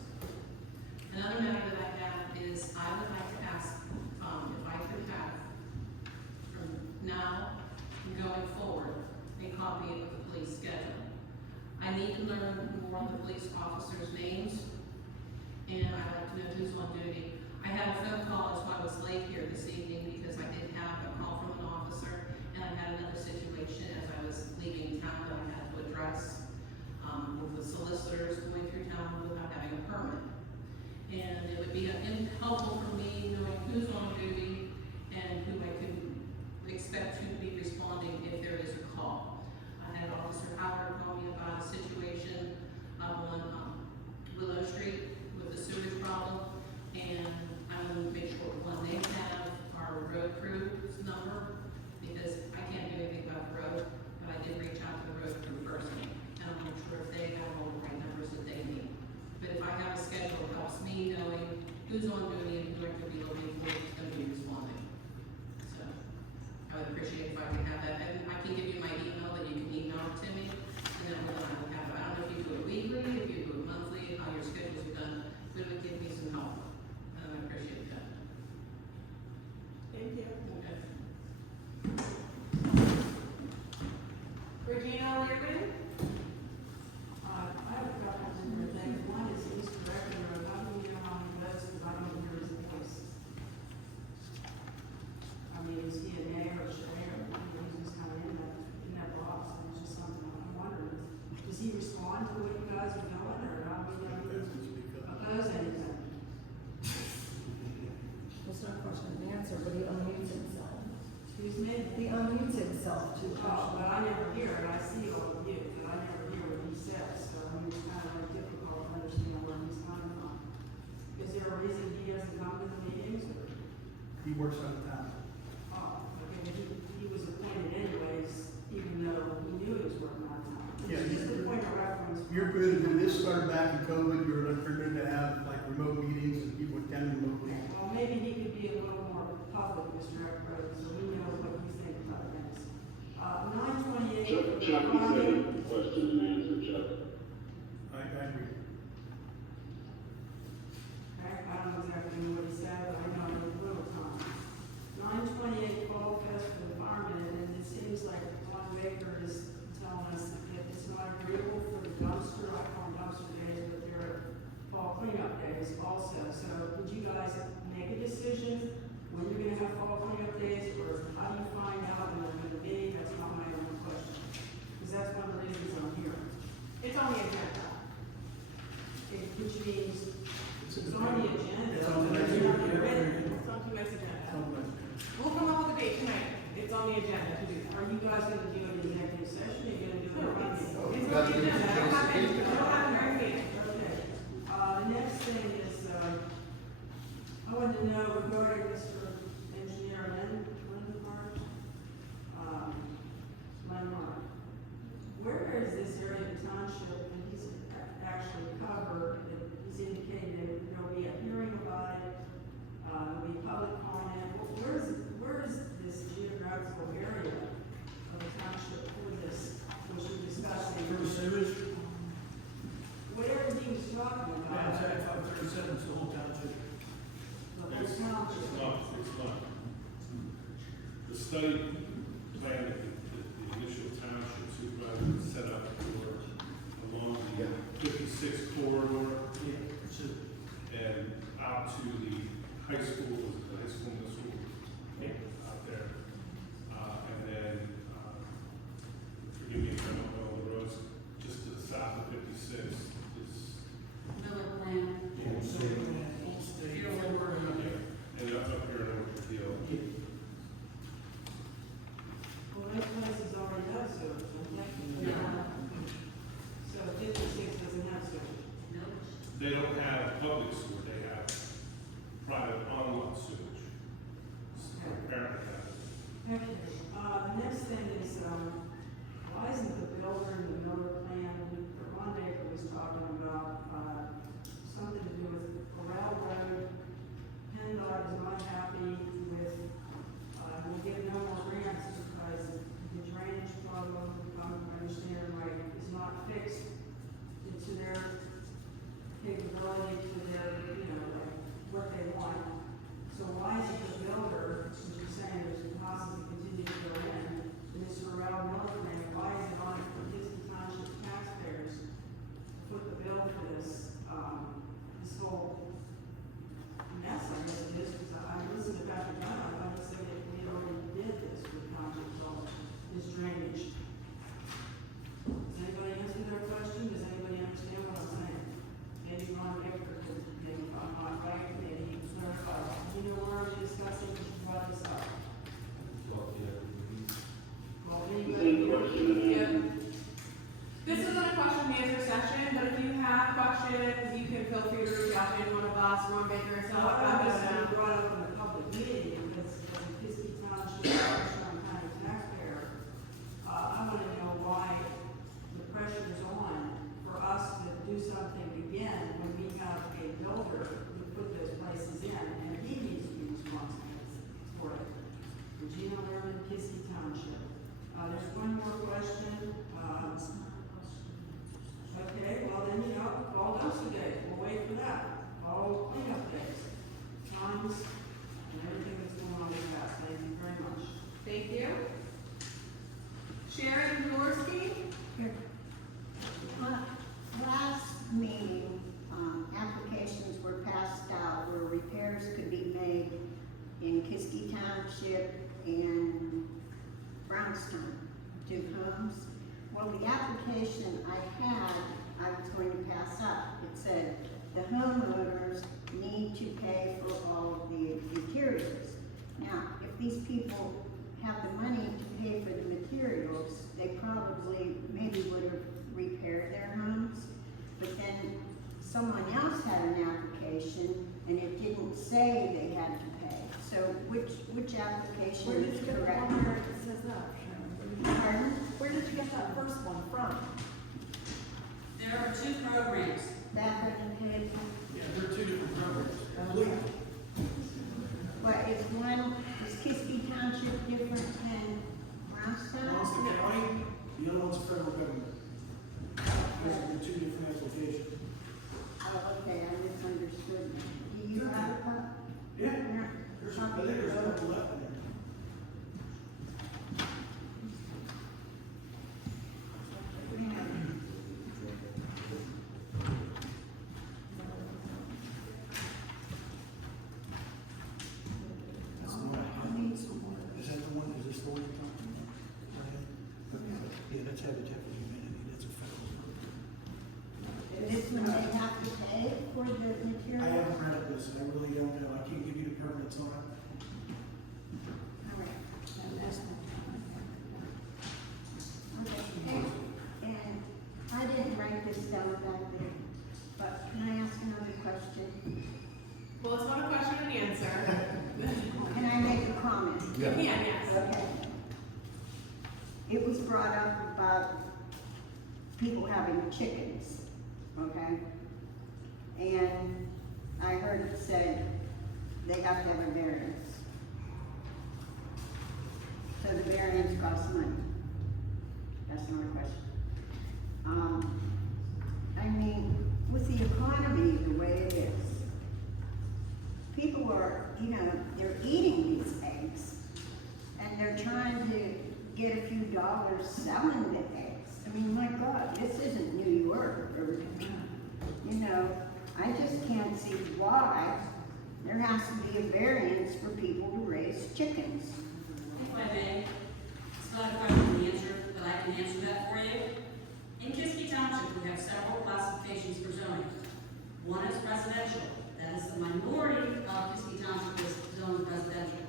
Another matter that I have is I would like to ask, if I could have, from now going forward, a copy of the police schedule. I need to learn more of the police officers' names, and I'd like to know who's on duty. I had a phone call, that's why I was late here this evening, because I did have a call from an officer, and I had another situation as I was leaving town that I had to address, with the solicitors going through town without having a permit. And it would be helpful for me knowing who's on duty and who I can expect to be responding if there is a call. I had Officer Howard call me about a situation up on Willow Street with the sewage problem, and I want to make sure, one, they have our road crew's number, because I can't do anything about the road, but I did reach out schedule helps me knowing who's on duty and who I could be looking for, who's gonna be responding. So, I would appreciate if I could have that, and I can give you my email, that you can email it to me, and then we'll have it. I don't know if you do it weekly, if you do it monthly, how your schedules are done, but it would give me some help, and I appreciate that. Thank you. Okay. Regina Learman? I have a couple of different things. One is East Director, how do you know how he votes, because I don't hear his voice? I mean, is he a nay or a shay, or, he's just kind of in that box, and it's just something I'm wondering. Does he respond to what you guys are doing, or how we don't oppose anything? It's not a question and answer, but he unmutes himself. Excuse me? He unmutes himself to. Oh, but I never hear it, I see all of you, but I never hear what he says, so I mean, it's kind of like difficult to understand where he's coming from. Is there a reason he doesn't come to the meetings, or? He works out of town. Oh, okay, but he was appointed anyways, even though he knew he was working out of town. Yeah, It's just a point of reference. You're good, and this started back in COVID, you're good to have like remote meetings and people attend remotely. Well, maybe he could be a little more public, Mr. Eckroyd, so we know what you think about things. 928. Chuck, you said question and answer, Chuck. I agree. I don't exactly know what he said, but I know it was a little time. 928 Fall Fest for the firemen, and it seems like John Baker is telling us that it's not agreeable for the dumpster, I call them dumpster days, but they're fall cleanup days also. So would you guys make a decision when you're gonna have fall cleanup days, or how do you find out when they're gonna be? That's not my only question. Because that's one of the reasons I'm here. It's on the agenda. Which means it's on the agenda. It's on the next It's agenda. on tonight's agenda. Something. We'll come up with a date tonight. It's on the agenda to do that. Are you guys gonna do an executive session, or are you gonna do No, it? it's Oh, on that's the good. agenda. It'll happen, it'll happen during the meeting. Okay, the next thing is, I want to know regarding Mr. Engineer Lindenberg, Landmark. Where is this area of township, and he's actually covered, and he's indicated that there'll be a hearing about it, there'll be public comment. Where is this geographical area of the township for this, which we're discussing? For the sewage, Whatever he was talking about. that's Act 537, it's the whole township. The whole It's township. not. The study plan that the initial township supervisor set up for along the 56 corridor Yeah, it's a, and out to the high school, middle school, out there. And then, forgive me if I don't know the roads, just to the south of 56 is, Miller Plan. Old State. and up here in Orchard Hill. Well, that place is already has sewage, don't they? No. So 56 doesn't have sewage. No. They don't have public sewer, they have private on-lot sewage. Apparently have. Okay, the next thing is, why isn't the builder in the Miller Plan, Ron Baker was talking about, something to do with Corral Road. PennDOT is not happy with, we'll get no more grants because the drainage problem, if I'm understanding right, is not fixed into their capability, to their, like, what they want. So why is it the builder, since you're saying there's a possibility to continue to go in, this Corral Miller Plan, why is it on for Kiski Township taxpayers to put the bill for this, this whole mess, I guess it is, because I listened to Dr. Dunn, I thought he said that we already did this with township, so this drainage. Does anybody answer that question? Does anybody understand what I'm saying? Maybe Ron Baker could, maybe if I'm not right, maybe he can clarify. You know, where are we discussing, we should brought this up? Well, Same anybody? question and Yeah. answer. This isn't a question and answer session, but if you have questions, you can feel free to reach out to any one of us, Ron Baker, So yourself, I was brought up in a public meeting because as a Kiski Township, Armstrong County taxpayer, I want to know why the pressure is on for us to do something again when we have a all cleanup days, times, and everything that's going on with that. Thank you very much. Thank you. Sharon Jaworski? Last meeting, applications were passed out where repairs could be made in Kiski Township and Brownstown, two homes. Well, the application I was going to pass up, it said the homeowners need to pay for all of the materials. Now, if these people have the money to pay for the materials, they probably maybe would have repaired their homes. But then someone else had an application and it didn't say they had to pay. So which application Where did is you get the correct? one where it says that, Sharon? Pardon? Where did you get that first one from? There are two programs. That doesn't pay. Yeah, there are two different programs. I believe. What is one, is Kiski Township different than Brownstown? One's the county, the other one's the federal government. Those are the two different applications. Oh, okay, I misunderstood. Do you have a copy? Yeah, there's, I think there's a couple left in there. That's the one. Is that the one, is this the one you're talking about? Yeah, that's Habitat for Humanity, that's a federal program. This one they have to pay for the I material? haven't read it, listen, I really don't know, I can't give you the permits on it. All right, and that's the okay, and I didn't write this down back there, but can I ask another question? Well, it's not a question and answer. Can I make a comment? You can, yes. Okay. It was brought up about people having chickens, okay? And I heard it said they have to have a variance. So the variance costs money. That's not a question. I mean, with the economy the way it is, people are, they're eating these eggs, and they're trying to get a few dollars selling the eggs. I mean, my God, this isn't New York, or, I just can't see why there has to be a variance for people to raise chickens. If I may, it's not a question and answer, but I can answer that for you. In Kiski Township, we have several classifications for zoning. One is residential. That is the minority of Kiski Township is zoned residential.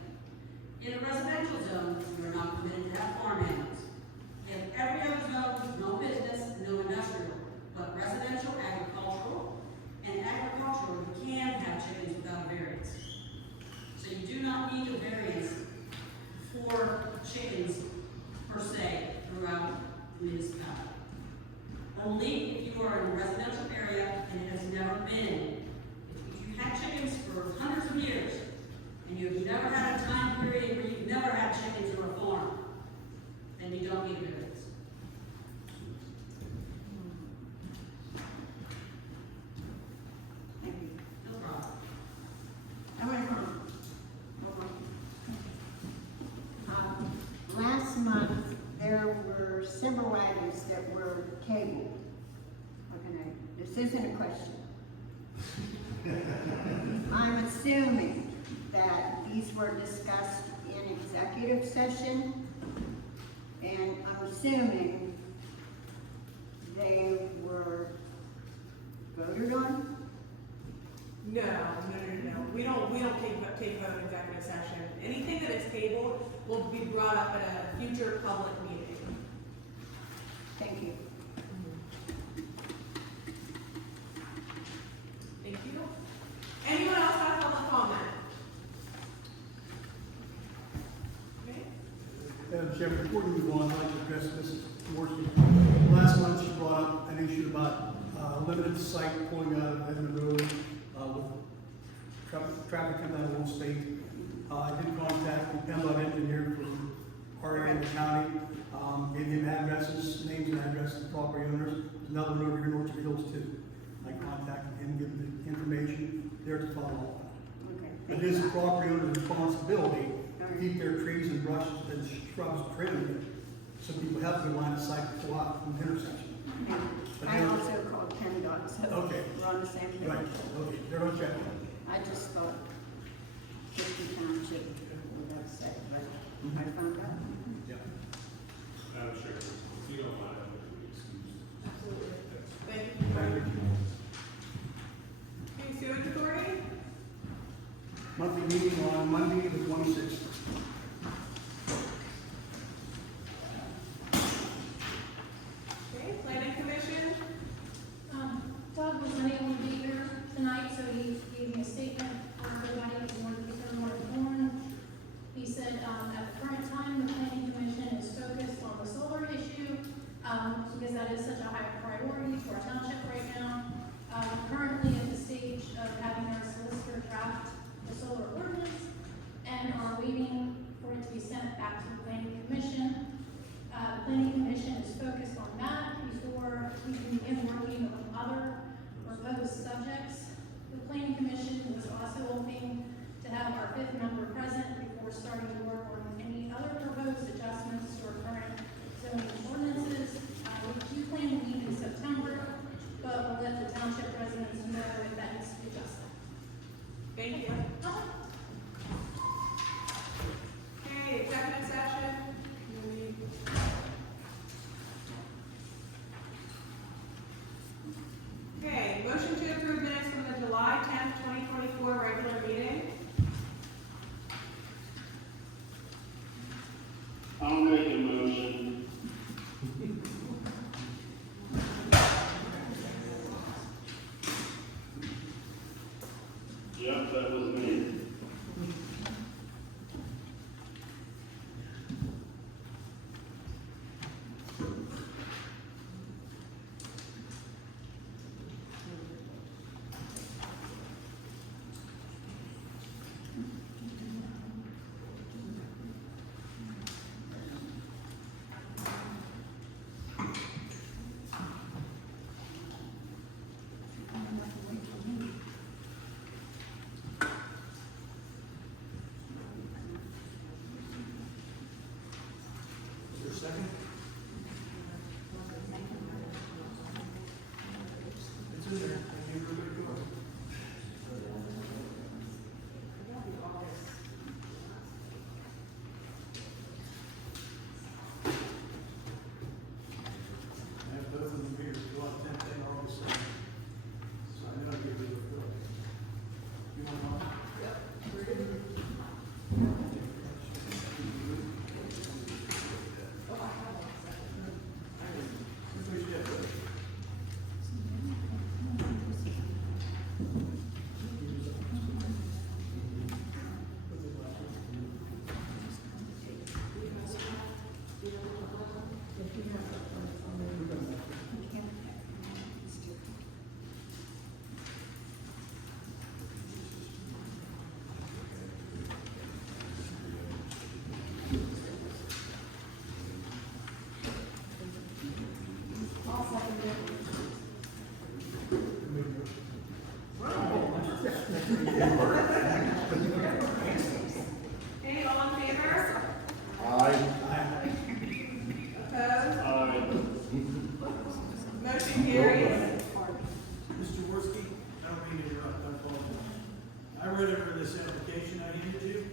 In a residential zone, you are not permitted to have farm animals. In every other zone, no business, no industrial, but residential, agricultural, and agricultural, you can have chickens without a variance. So you do not need a variance for chickens per se throughout the municipality. Only if you are in a residential area and it has never been. If you had chickens for hundreds of years and you've never had a time period where you've never had chickens or a farm, then you don't need a variance. Thank you. No problem. I want to last month, there were several items that were tabled. This isn't a question. I'm assuming that these were discussed in executive session, and I'm assuming they were voted on. No. We don't take vote in executive session. Anything that is tabled will be brought up at a future public meeting. Thank you. Thank you. Anyone else have public comment? Okay. Madam Chairman, before we move on, I'd like to address Mrs. Jaworski. Last month, she brought up an issue about limited sight pulling out of Edmond Road with traffic coming out of Old State. I did contact the PennDOT engineer from our area of the county, gave him addresses, names and addresses of property owners. There's another road here in Orchard Hills too. I contacted him, gave him the information, they're to follow all Okay. that. It is the property owner's responsibility to keep their trees and brushes and shrubs trimmed, so people have the line of sight to go out from the intersection. But I they're- also called PennDOT, so Okay. we're on the same page. Right, okay, they're on check. I just thought Kiski Township would have said, but I found out. Yeah. Madam Chair, if you don't mind, I'm going to be excused. Absolutely. Thanks. Thank you. Okay, sewage authority? Monthly meeting on Monday, the 26th. Okay, planning commission? Doug was unable to be here tonight, so he gave me a statement for everybody who wanted to become more informed. He said, at the current time, the planning commission is focused on the solar issue, because that is such a high priority to our township right now. Currently at the stage of having our solicitor draft the solar ordinance, and are waiting for it to be sent back to the planning commission. The planning commission is focused on that before we can begin working on other proposed subjects. The planning commission was also hoping to have our fifth member present before starting to work on any other proposed adjustments to our current zoning ordinances. We do plan to meet in September, but we'll let the township residents know if that needs to be adjusted. Thank you. Okay, executive session. Okay, motion to approve minutes from the July 10th, 2024 regular meeting. I'll make a motion. Yep, that was me. Is there a second? It's in there. Thank you for the report. I have both of them here, July 10th and August 7th. So I know I'll give you the report. You want one? Okay, all in favor? Aye. Opposed? Aye. Motion carries. Mr. Worski, I don't mean to interrupt, I apologize. I read over this application I handed you.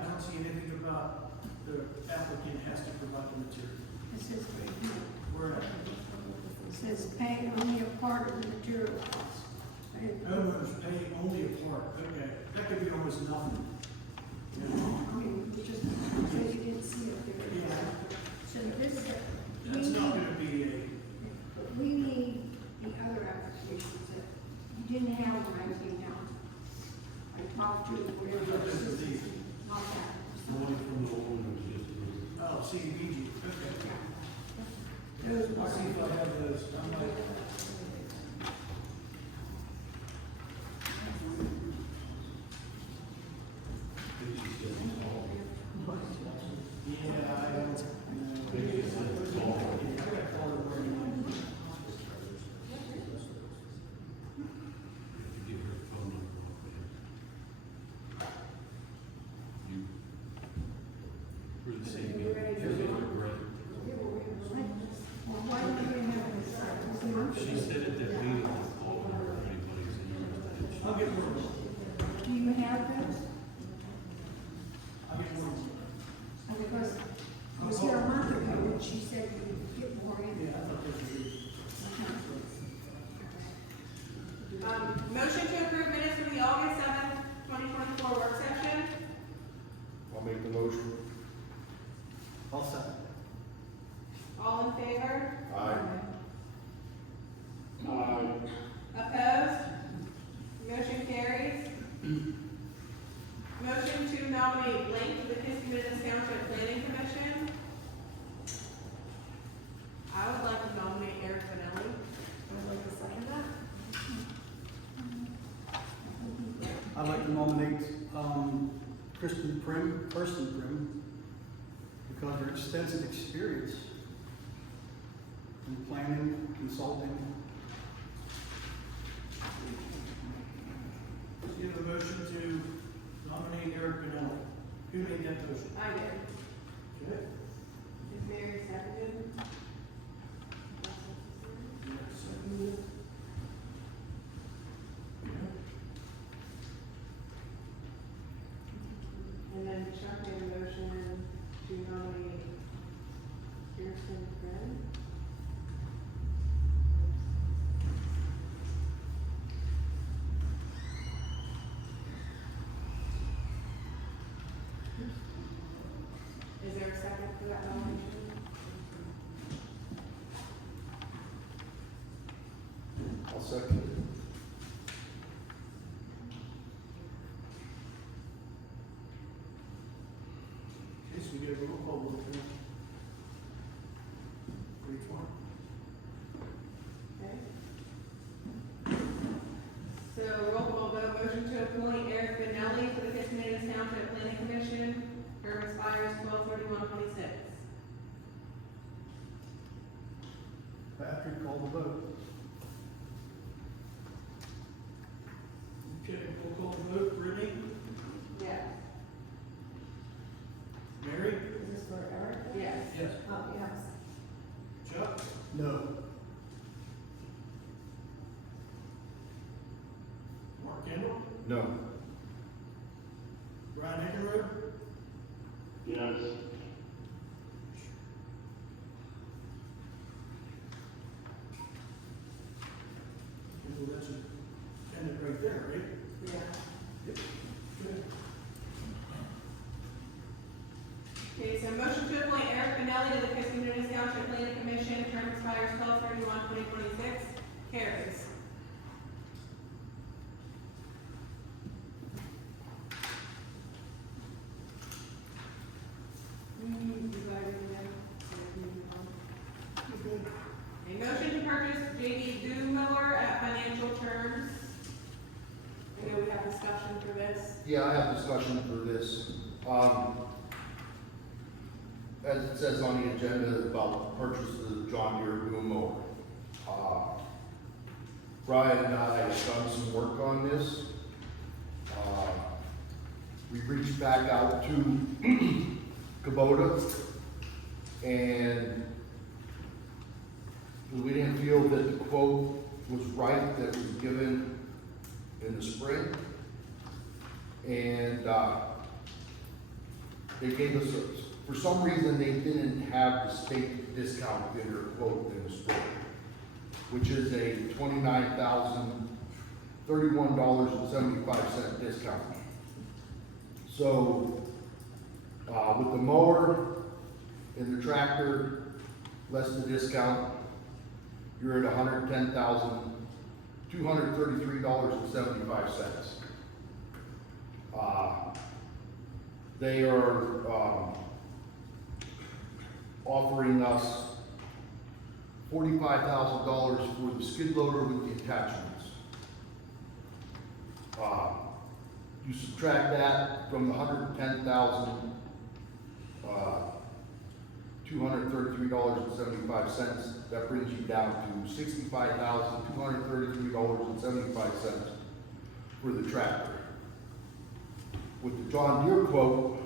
I don't see anything about the applicant has to provide the material. It says right here, Where, it says pay only a part of the material cost. homeowners pay only a part, okay, that could be almost nothing. You know? I mean, you just, so you didn't see it there. Yeah. So this, That's not gonna be but we need the other applications that you didn't have anything else. I talked to whatever. This is easy. Not that. The one from the old one was just, oh, CDBG, okay. Those I'll see if I have those, I might. Yeah, I don't. I got part of where you went. We're ready to go. Well, why don't we have this side? She said at that meeting, anybody's interested. I'll get more. Do you have those? I'll get more. Because I was here a month ago and she said you would get more in. Yeah, I thought that was good. Motion to approve minutes from the August 7th, 2024 work session. I'll make the motion. I'll second. All in favor? Aye. Opposed? Motion carries. Motion to nominate Blake to the Kiski Township Planning Commission. I would like to nominate Eric Finelli. I'd like to second that. I'd like to nominate, Kirsten Prim, because of her extensive experience in planning, consulting. You have a motion to nominate Eric Benelli. Who made that motion? I did. Okay. Is Mary seconded? Seconded. And then Chuck made a motion to nominate Kirsten Friend. Is there a second for that nomination? I'll second it. Okay, so we get a roll call vote for each one. Okay. So roll call vote, motion to appoint Eric Benelli to the Kiski Township Planning Commission, term expires 12/31/26. Patrick, call the vote. Okay, roll call vote. Brittany? Yes. Mary? Is this for Eric? Yes. Yes. Oh, yes. Chuck? No. Mark Kendall? No. Brian Eckenrode? Yes. Well, that's a, end it right there, right? Yeah. Yep. Good. Okay, so motion to appoint Eric Benelli to the Kiski Township Planning Commission, term expires 12/31/2026. Carries. A motion to purchase JD Goo mower at financial terms. I know we have discussion for this. Yeah, I have discussion for this. As it says on the agenda about purchase of the John Deere boom mower. Brian and I have done some work on this. We reached back out to Kubota and we didn't feel that the quote was right that was given in the spring. And, they gave us, for some reason, they didn't have the state discount in their quote in the spring, which is a $31.75 discount. So, with the mower and the tractor, less the discount, you're at $110,233.75. They are, offering us $45,000 for the skid loader with the attachments. You subtract that from the $110,233.75, that brings you down to $65,233.75 for the tractor. With the John Deere quote,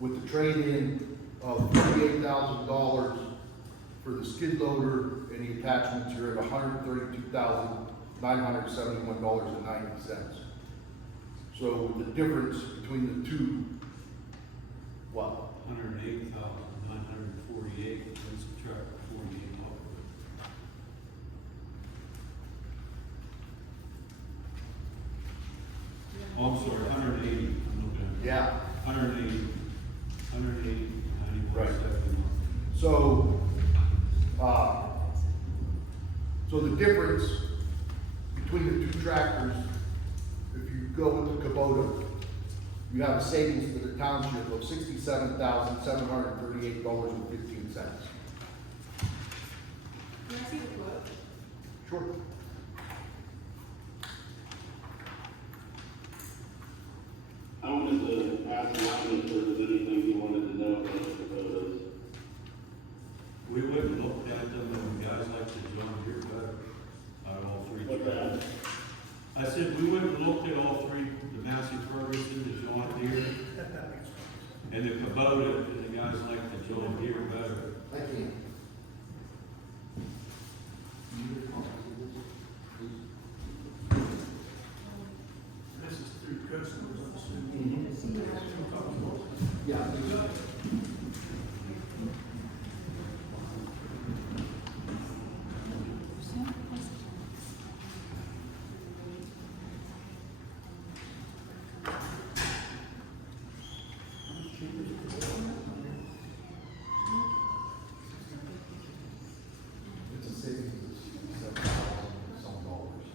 with the trade-in of $38,000 for the skid loader and the attachments, you're at $132,971.90. So the difference between the two, what? 108,948, let's subtract 48 off of it. Oh, I'm sorry, 180, I'm looking at. Yeah. 180, 91, Right. 71. So, so the difference between the two tractors, if you go with the Kubota, you have a savings for the township of $67,738.15. Can I see the quote? Sure. I wanted to ask Ryan if there was anything he wanted to know about the photos. We went and looked at them, and guys like the John Deere better, out of all three. What's that? I said, we went and looked at all three, the Massey Ferguson, the John Deere, and the Kubota, and the guys like the John Deere better. I can't. This is through customers, I'm assuming. Yeah. It's a savings of $7,000 some dollars.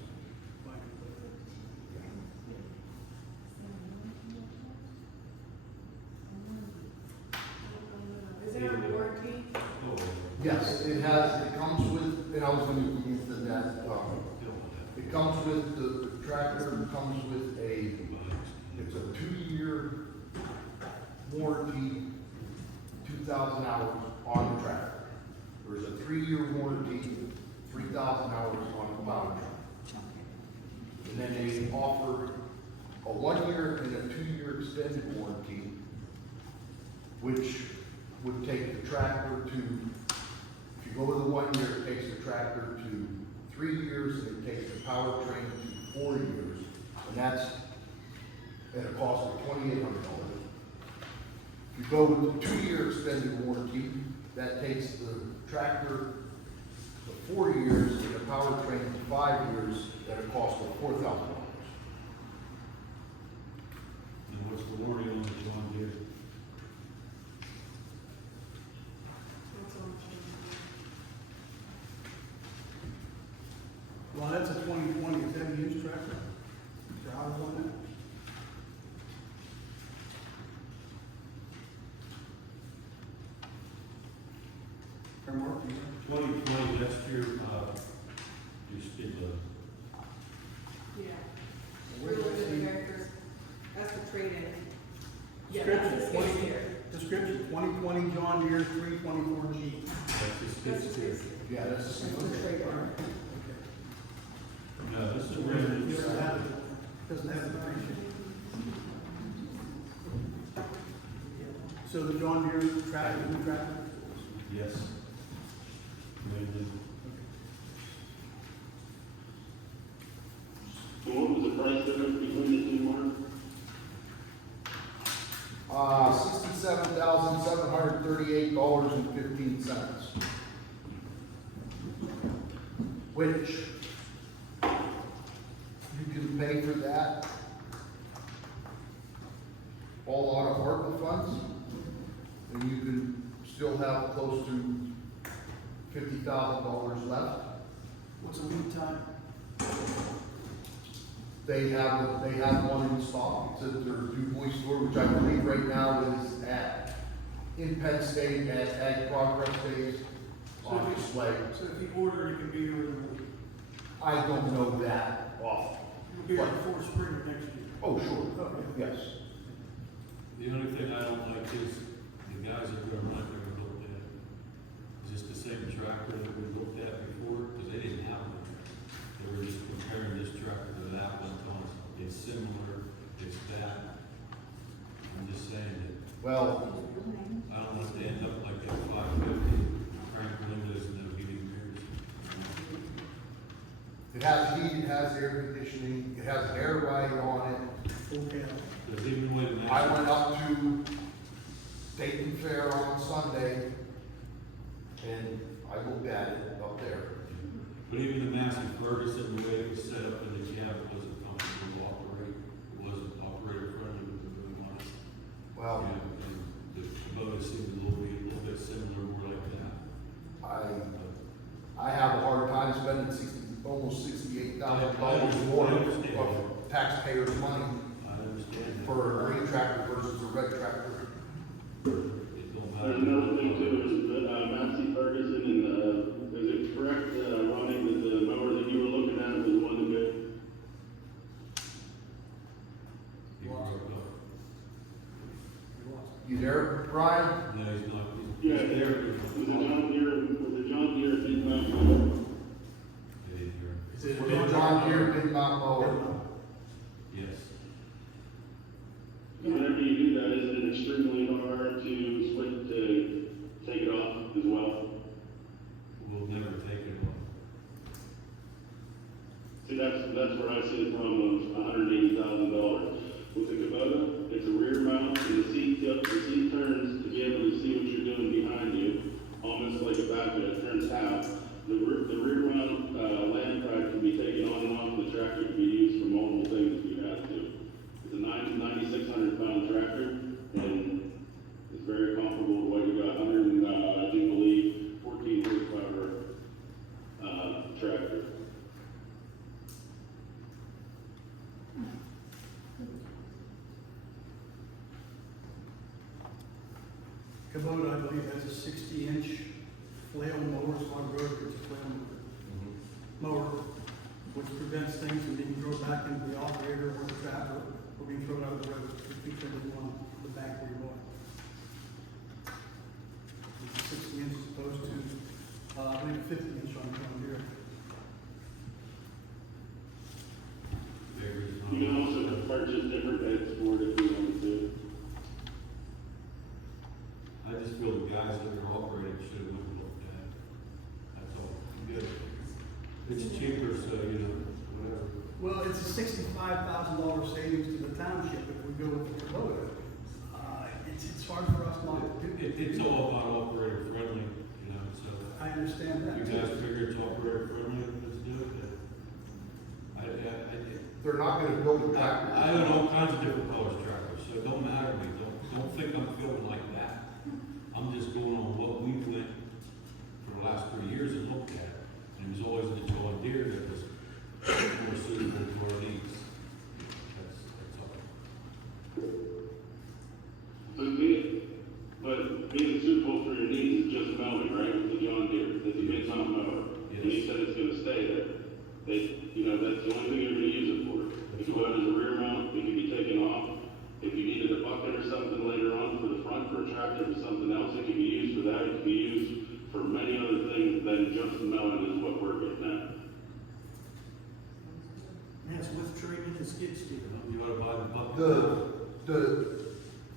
Is there a warranty? Oh, Yes, it comes with, and I was gonna get into that, it comes with, the tractor comes with it's a 2-year warranty, 2,000 hours on the tractor. There's a 3-year warranty, 3,000 hours on the plow truck. And then they offer a 1-year and a 2-year extended warranty, which would take the tractor to, if you go with the 1 year, it takes the tractor to 3 years, and it takes the powertrain to 4 years, and that's at a cost of $2,800. If you go with the 2-year extended warranty, that takes the tractor to 4 years, and the powertrain to 5 years, at a cost of $4,000. and what's the warranty on the John Deere? Well, that's a 2020, is that a used tractor? Is there hours on that? Fair market, yeah. 2020, that's your skid loader. Yeah. We're looking at there first. That's the trade-in. Yeah, that's the Description, skid steer. Description, 2020 John Deere 324G. That's the skid That's the steer. skid steer. Yeah, that's the That's the trade-in. No, this is where it's, Doesn't have the depreciation. So the John Deere tractor, the new tractor? yes. Maybe. So what was the price difference between the two, Mark? $67,738.15. Which you can pay for that all out of ARPA funds, and you can still have close to $50,000 left. What's the lead time? They have one in stock. It's at their Du Bois store, which I believe right now is in Penn State at Ag Progress Days on display. So if you order, it can be here in a week. I don't know that often. It'll be here before spring of next year. Oh, sure, yes. The only thing I don't like is the guys that we're not gonna look at. Is this the same tractor that we looked at before? Because they didn't have one. They were just comparing this tractor to that one, telling us it's similar, it's that. I'm just saying that. Well, I don't want it to end up like that 550, crank windows and no heating mirrors. It has heat, it has air conditioning, it has an air ride on it. Okay. Because even with the I went up to Dayton Fair on Sunday, and I looked at it up there. but even the Massey Ferguson, the way it was set up in the cab, it wasn't comfortable to operate. It wasn't operator friendly with the boom on it. Well, And the Kubota seemed a little bit similar, more like that. I have a hard time spending almost $68,000 more of taxpayers' money I understand that. for a green tractor versus a red tractor. It don't matter. There's another thing too, is that, Massey Ferguson and, is it correct, Ronnie, that the mower that you were looking at was one of the, He broke up. You there, Brian? No, he's not. yeah, He's there, there. was the John Deere big mount mower? I didn't hear him. Is it For the John Deere big mount mower. Yes. Whenever you do that, isn't it extremely hard to split, to take it off as well? We'll never take it off. See, that's where I see the problem of $180,000. With the Kubota, it's a rear mount, and the seat turns to be able to see what you're doing behind you, almost like a back, but it turns half. The rear mount, land pad can be taken on and off, the tractor can be used for multiple things if you have to. It's a 9,600 pound tractor, and it's very comparable to what you got, I do believe, 14 horsepower, tractor. Kubota, I believe, has a 60-inch flail mower, so I rode it's a flail mower, which prevents things from being thrown back into the operator or the tractor, or being thrown out of the road. It keeps everything on the back where you're going. It's 60 inches as opposed to, I believe, 50 inch on John Deere. You can also purchase different beds for it if you want to. I just feel the guys that are operating should have went and looked at it. That's all. Good. It's cheaper, so, whatever. Well, it's a $65,000 savings to the township if we go with the Kubota. It's hard for us not to do. It's all about operator friendly, so. I understand that. You guys figure it's operator friendly, let's do it then. They're not gonna build a tractor. I own all kinds of different colors tractors, so it don't matter to me, don't think I'm feeling like that. I'm just going on what we went for the last 3 years and looked at, and it was always the John Deere that was more suitable to our needs. That's all. But being suitable for your needs is just mowing, right? With the John Deere, it's a mid-ton mower. Yes. And you said it's gonna stay there. That's the only thing you're gonna use it for. If you want it as a rear mount, it can be taken off. If you needed a bucket or something later on for the front for a tractor or something else, it can be used for that. It can be used for many other things than just mowing is what we're getting at. And that's with trading the skid steer. You ought to buy the bucket.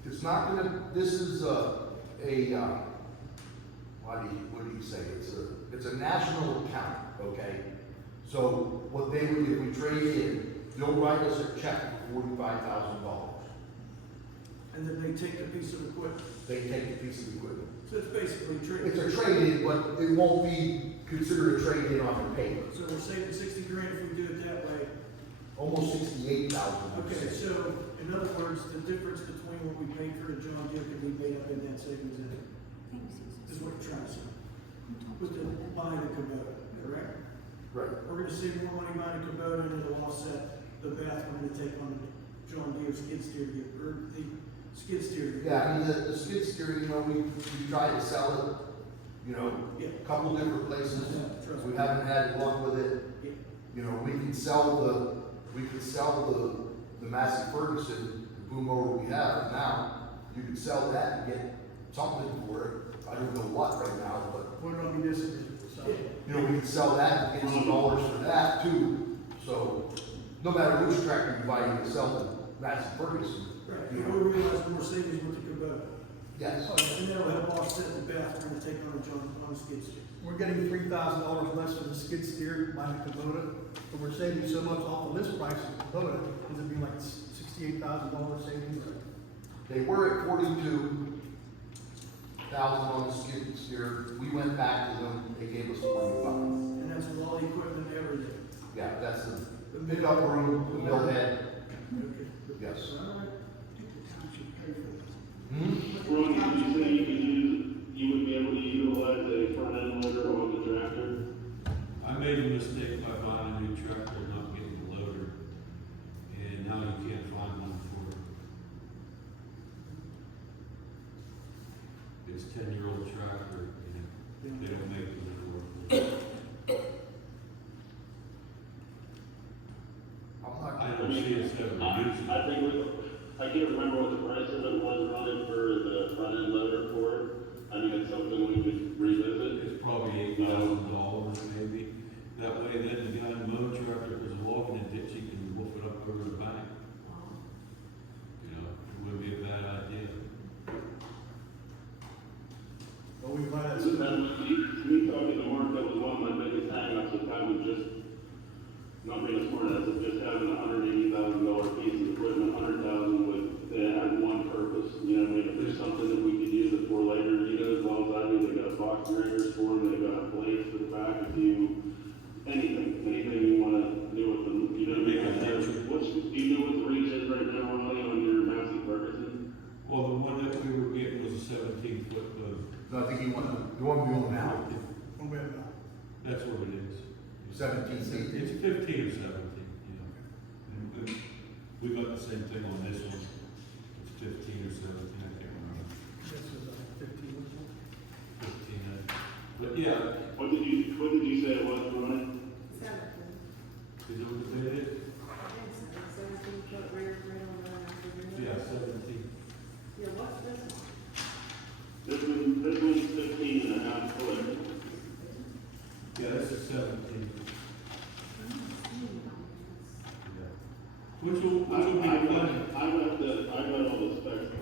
It's not gonna, this is what do you say? It's a national account, okay? So what they would, if we trade in, they'll write us a check for $45,000. And then they take a piece of equipment. They take a piece of equipment. So it's basically trading. It's a trade-in, but it won't be considered a trade-in on the paper. So we're saving 60 grand if we do it that way. Almost 68,000. Okay, so in other words, the difference between what we paid for the John Deere can be made up in that savings in it. Is what you're trying to say. With the buying the Kubota, correct? Right. We're gonna save more money buying a Kubota and it'll offset the bath we're gonna take on the John Deere skid steer, or the skid steer. Yeah, I mean, the skid steer, we tried to sell it, Yeah. a couple different places. Yeah, trust me. We haven't had luck with it. Yeah. We can sell the Massey Ferguson, the boom mower we have now. You can sell that and get something for it. I don't know what right now, but, What about municipal? So, we can sell that and get some dollars for that too. So, no matter which tractor you buy, you can sell the Massey Ferguson. Right, you know, we realize more savings with the Kubota. Yes. And that'll help offset the bath we're gonna take on the skid steer. We're getting $3,000 less for the skid steer by the Kubota, but we're saving so much off of this price of Kubota, does it be like $68,000 savings? They were at 42,000 on the skid steer. We went back to them, they gave us 45. And that's with all the equipment and everything. Yeah, that's the pickup room, the mill head, Okay. yes. All right. I think the township paid for this. Ron, did you say you would be able to utilize a front end loader on the tractor? I made a mistake by buying a new tractor and not getting the loader, and now you can't find one for it. It's 10-year-old tractor, and they don't make them anymore. I don't see us ever using I it. think I can't remember what the price of it was running for the front end loader for it. I mean, it's something we could revisit. It's probably $8,000 maybe. That way then the guy in the mow tractor, if there's a log in the ditch, he can wolf it up over the bank. You know, it wouldn't be a bad idea. Well, we buy that. Me talking to Mark, that was one of my biggest hang-ups of having just, not being a smart ass, of just having $180,000 piece of equipment, $100,000 with, that had one purpose. You know what I mean? If there's something that we could use it for later, you know, as long as I do, they got box graders for them, they got blades for the back, if you, anything you wanna do with them, you know what I mean? Do you know what the reach is right now, Ronnie, on your Massey Ferguson? Well, the one that we were getting was a 17-foot load. No, I think you want the one we own now, One way or another. That's what it is. 17 feet. It's 15 or 17, you know. And we got the same thing on this one. It's 15 or 17, I can't remember. This is 15 or so. 15, but yeah, What did you say it was, Ronnie? 17. is it what it is? 17-foot rear grill on the. Yeah, 17. Yeah, what's this one? This one's 15 and a half foot. Yeah, this is 17. Yeah. Which will be I fun. got all the specs, I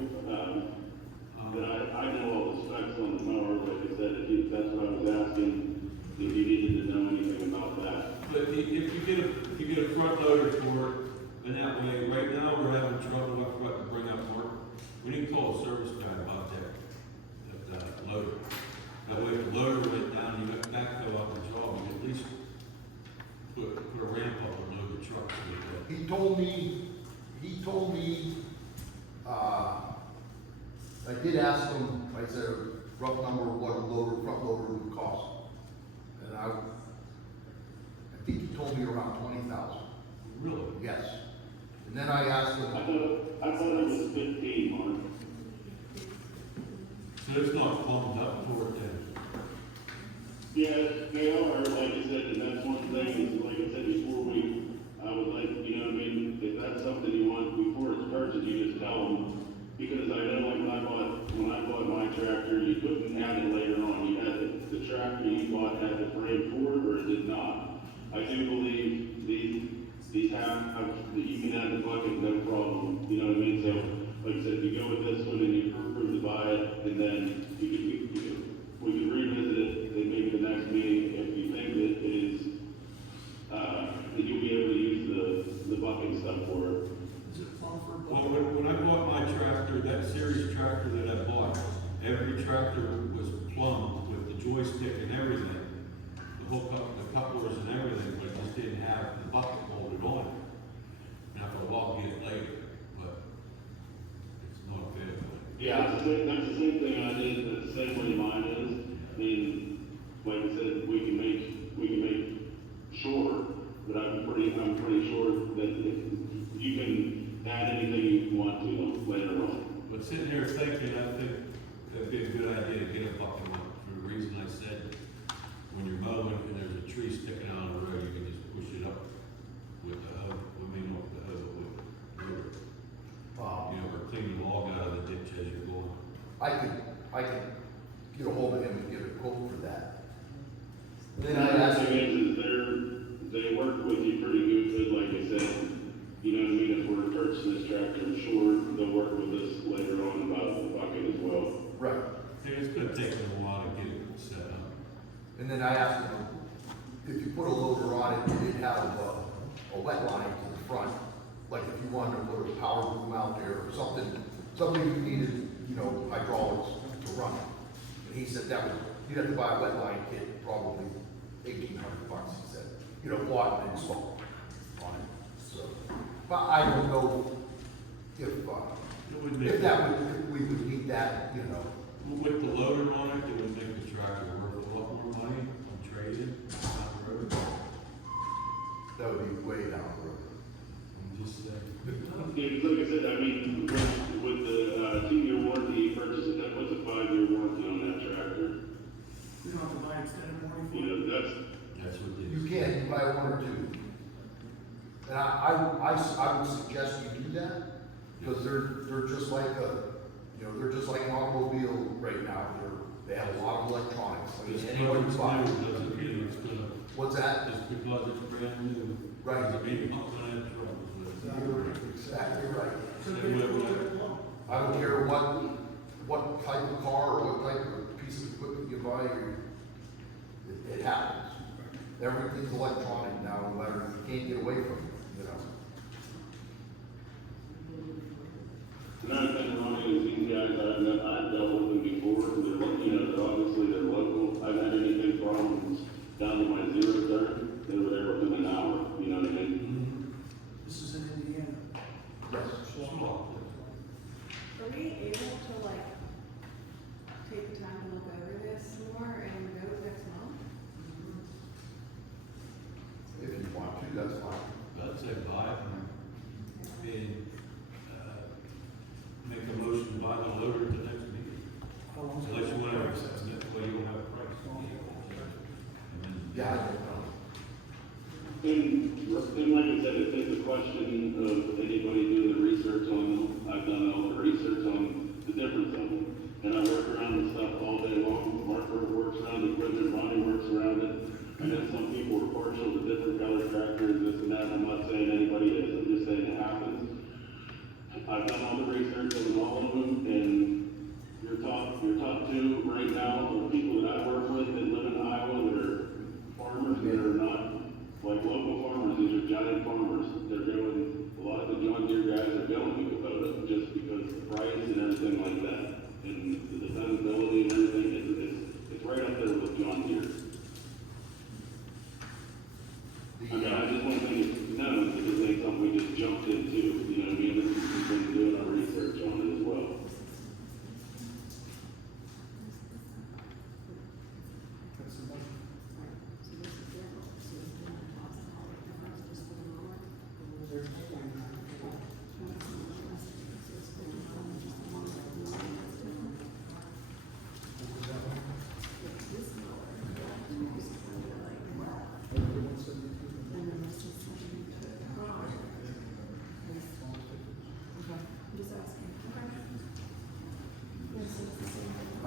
know all the specs on the mower, like I said, that's what I was asking, if you needed to know anything about that. But if you get a front loader for it, and that way, right now, we're having trouble, I forgot to bring up Mark. We need to call a service guy about that loader. That way, if the loader went down, you got backhoe out the job, you at least put a ramp up and load the truck. He told me, I did ask him, I said, a rough number of what a front loader would cost. And I think he told me around 20,000. Really? Yes. And then I asked him, I thought it was 15, Mark. So it's not plumbed up for it then? Yeah, they are, like I said, and that's one thing, is like I said before, I would like, you know what I mean, if that's something you want before it's purchased, you just tell them, because I know like when I bought my tractor, you couldn't add it later on, you had the tractor you bought had the frame for it, or it did not. I do believe these have, you can add the bucket, no problem, you know what I mean, so, like I said, if you go with this one and you approve to buy it, and then we could revisit it, then maybe the next meeting, if you think that it is, that you'll be able to use the bucket stuff for it. Is it plumb for a Well, bucket? when I bought my tractor, that series tractor that I bought, every tractor was plumbed with the joystick and everything. The hookup, the couplers and everything, but it just didn't have the bucket molded on it. Now, for a while, get it later, but it's not bad. Yeah, that's the same thing I did, that's the same way mine is. I mean, like I said, we can make sure, but I'm pretty sure that if you can add anything you want to them later on. But sitting here thinking, I think that'd be a good idea to get a bucket on, for the reason I said, when you're mowing and there's a tree sticking out on the road, you can just push it up with the hoe, not with the hoe, but with the motor. You know, or clean the log out of the ditch as you're going. I could get a hold of him and get a quote for that. Then I asked The him, thing is, they work with you pretty good, like I said, you know what I mean, if we're purchasing this tractor, I'm sure they'll work with us later on about the bucket as well. set up. And then I asked him, if you put a loader on it, you did have a wet line to the front. Like if you wanted to put a power boom out there or something you needed, you know, hydraulics to run it. And he said that would, you'd have to buy a wet line kit, probably $1,800, he said. You know, bought and installed on it, so. But I don't know if we would need that, you know. With the loader on it, it would make the tractor worth a lot more money on trade-in down the road. That would be way down the road. I'm just saying. Yeah, like I said, I mean, with the 2-year warranty you purchased, that was a 5-year warranty on that tractor. We don't have to buy extended warranty for You it. know, That's what it You is. can, you buy one or two. And I would suggest you do that, because they're just like they're just like an automobile right now. They have a lot of electronics. I mean, Just anybody because it's can buy new, it. doesn't mean it's gonna, What's that? just because it's brand new. Right. Doesn't mean you're not gonna have trouble with it. You're exactly right. So get it a little bit long. I don't care what type of car or what type of piece of equipment you buy, it happens. Everything's electronic now, no matter, you can't get away from it, you know. another thing wrong is these guys, I've dealt with them before, they're obviously they're local. I've had anything problems down to my 0 turn, they were there within an hour, you know what I mean? This is in Indiana. Yes. Are we able to like, take the time to look over this more and vote next month? If you want to, that's fine. I'd say buy it and, make a motion to buy the loader at the next meeting. How long is it? Unless you want to, that way you don't have a price. Yeah, I don't know. And like I said, it's a question of anybody doing the research on them. I've done all the research on the difference of them. And I work around this stuff all day long. Mark works around the equipment, Ronnie works around it. And then some people are partial to different color tractors, this and that. I'm not saying anybody is, I'm just saying it happens. I've done all the research on all of them, and your top 2 right now are people that I work with that live in Iowa that are farmers that are not like local farmers. These are giant farmers. They're doing, a lot of the John Deere guys are going to Kubota just because the price and everything like that. And the dependability and everything, it's right up there with John Deere. I mean, I just want to make it known that this ain't something we just jumped into, you know what I mean? This is we've been doing our research on it as well.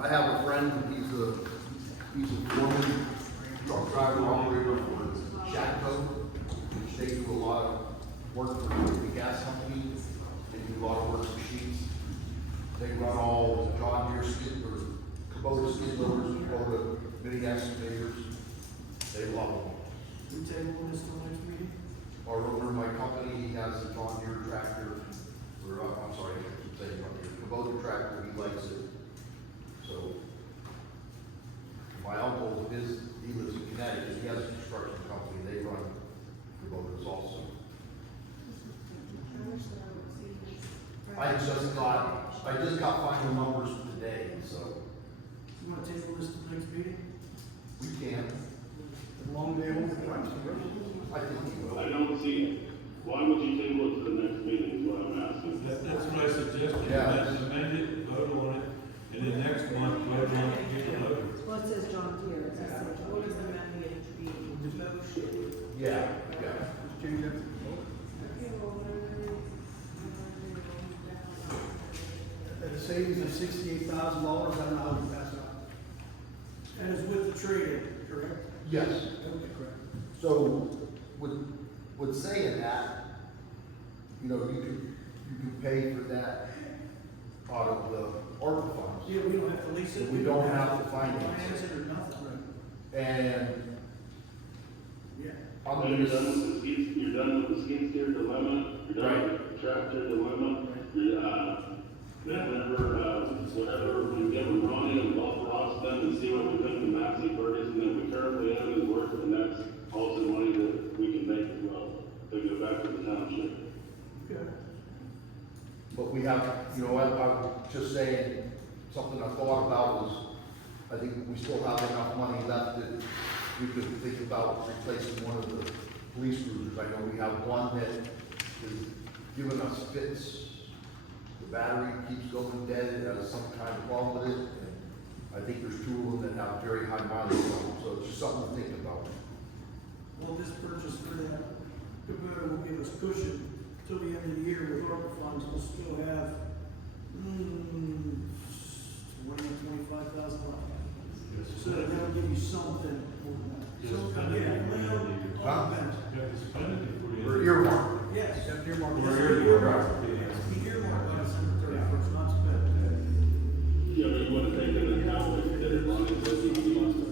I have a friend, he's a foreman, truck driver, operator for Shatco, which they do a lot of work for the gas company. They do a lot of work for sheets. They run all John Deere skid, or Kubota skid loaders, Kubota mini excavators. They love them. We table this till next meeting? Our owner of my company, he has a John Deere tractor, or, I'm sorry, I keep saying John Deere, Kubota tractor, he likes it. So, my uncle, he lives in Connecticut, he has a construction company, they run Kubotas also. I just got final numbers today, so You wanna table this till next meeting? we can, A long day home for Christ, I think we will. I don't see it. Why would you table it to the next meeting is what I'm asking. That's what I suggested, Yeah. amend it, vote on it, and then next month, vote on it, get the loader. Well, it says John Deere, it says John What does Deere. amending it to be motion? Yeah. Just change that. Okay, well, what are we? At a savings of $68,000, I don't know how to pass it out. And it's with the trade-in, correct? Yes. Okay, correct. So, with saying that, you know, you could pay for that out of the ARPA funds. Yeah, we don't have to lease it. We don't have to finance Finance it. it or nothing. And Yeah. I'm Then gonna, you're done with the skid, you're done with the skid steer dilemma, you're done with the tractor dilemma, you're, then whatever, we get with Ronnie and Buffalo Ross done and see what we put in the Massey Ferguson that we currently have is worth, and that's also money that we can make as well, to go back to the township. Okay. but we have, you know, I'm just saying, something I thought about was, I think we still have enough money left that we could think about replacing one of the police cruisers. I know we have one that is giving us fits. The battery keeps going dead, it has some kind of problem with it, and I think there's two of them that have very high mileage on them, so it's just something to think about. Well, this purchase for that Kubota will give us cushion till the end of the year with ARPA funds. We'll still have, 25,000 left. So that'll give you something. Just So, spend it yeah, before the end of the year. well, all depends. You have to spend it before you. Or earmark. Yes, except earmark. Or Yes, earmark. The earmark by December 31st, not spent. Yeah, but you wanna take into account that it runs, that you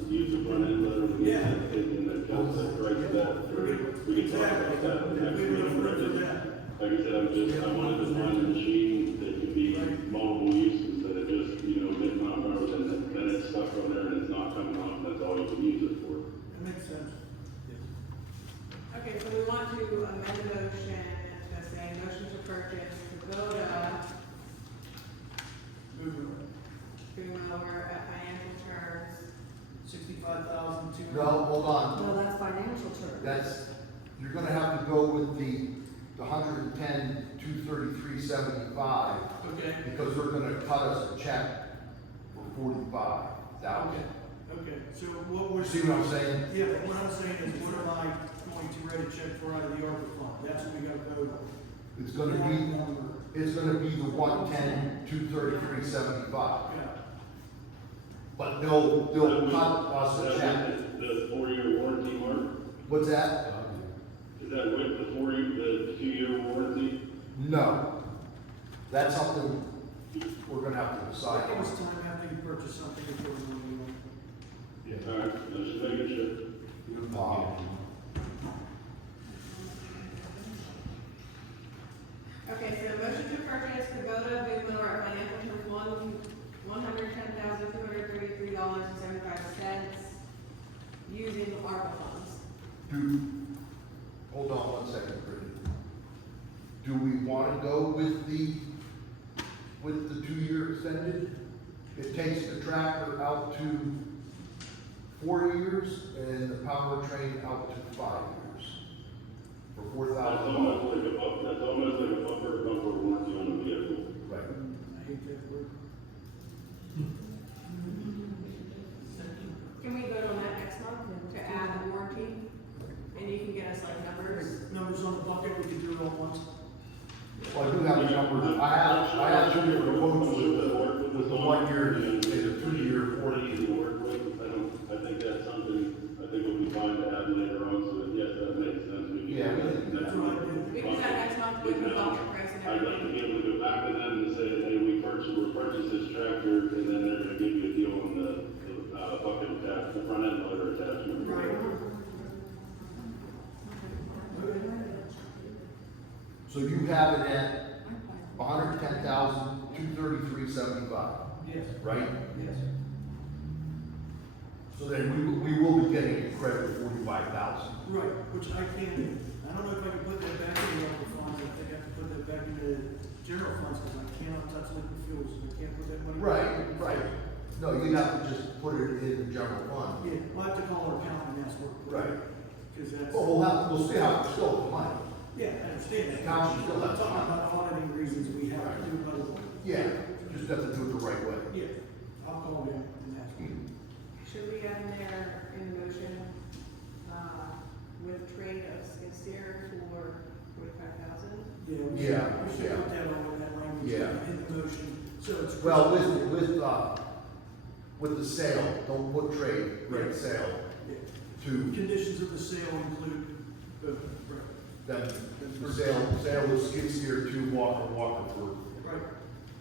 use the front end loader. Yeah. And that comes that price of that, or we can talk about that next We week. will look for that. Like I said, I wanted to find a machine that could be multiple uses, instead of just, getting on road and then it's stuck on there and it's not coming off, and that's all you can use it for. That makes sense. Okay, so we want to amend the motion to say motion to purchase Kubota boom mower at financial terms. 65,200. No, hold on. No, that's financial term. That's, you're gonna have to go with the 110, 233.75, Okay. because they're gonna cut us a check for 45,000. Okay, so what we're. See what I'm saying? Yeah, but what I'm saying is, what am I going to write a check for out of the ARPA fund? That's what we gotta vote on. It's gonna be the 110, 233.75. Yeah. But they'll cut us a check. The 4-year warranty, Mark, What's that? is that with the 2-year warranty? No. That's something we're gonna have to I decide think on. it's time after you purchase something before we move on. Yeah. Alright, I just making sure. Okay, so motion to purchase Kubota boom mower at financial terms $110,233.75 using the ARPA funds. Hold on one second, Brittany. Do we wanna go with the 2-year extended? It takes the tractor out to 4 years and the powertrain out to 5 years. For That's $4,000. almost like a bumper warranty on the vehicle. Right. I hate that word. Can we vote on that next month to add the warranty? And you can get us like numbers? Numbers on the bucket, we can do it all at once. Well, I do have the numbers. I have 2 different quotes with the 1 year and the 2-year warranty. Easy to work with, I think that's something, I think we'll be fine to add later on, so that, yes, that makes sense. We can- Yeah, we can- That's what I did. We can do that next month with the bucket price and I'd like to everything. be able to go back to them and say, hey, we purchased this tractor, and then they're gonna give you a deal on the bucket attachment, the front end loader attachment. So you have it at 110,233.75, Yes. right? Yes. So then we will be getting a credit of 45,000. Right, which I can't do. I don't know if I can put that back in the ARPA funds, I think I have to put that back into general funds, because I cannot touch liquid fuels, I can't put that money. Right. No, you have to just put it in the general fund. Yeah, we'll have to call our accountant and ask what. Right. Because that's. Well, we'll still have the money. Yeah, I understand that. Accountant still I'm has talking time. about auditing reasons, we have to do another one. Yeah, just have to do it the right way. Yeah, I'll call him and ask him. Should we have in there in the motion, with trade of skid steer for 45,000? Yeah, we Yeah, should yeah. put that on that language Yeah. in the motion, so it's. Well, with the sale, don't put trade, right, sale, Yeah. to Conditions of the sale include, right, them, the sale of skid steer to Walker for right,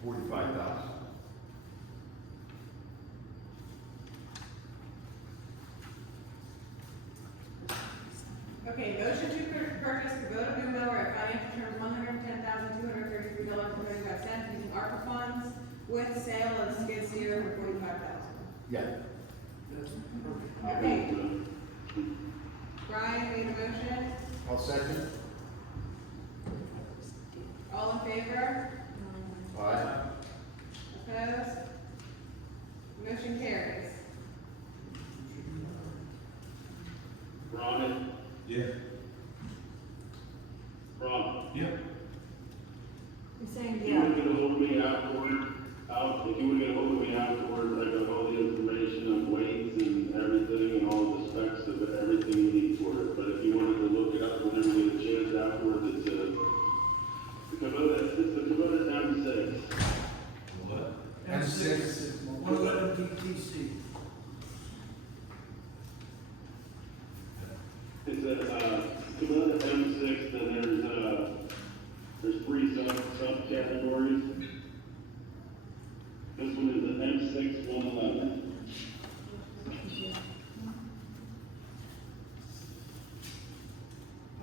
$45,000. Okay, motion to purchase Kubota boom mower at financial terms $110,233.35 using ARPA funds with sale of skid steer for $45,000. Yeah. That's perfect. Okay. Brian made a motion. I'll second. All in favor? Aye. Opposed? Motion carries. Ron, Yeah. Ron, Yeah. You're saying if you would get a hold of me afterward, if you would get a hold of me afterwards, I got all the information on weights and everything and all the specs of everything you need for it. But if you wanted to look it up whenever you get a chance afterwards, it's the Kubota M6. What? M6, 111 DTC. It's a Kubota M6, then there's three subcategories. This one is an M6 111.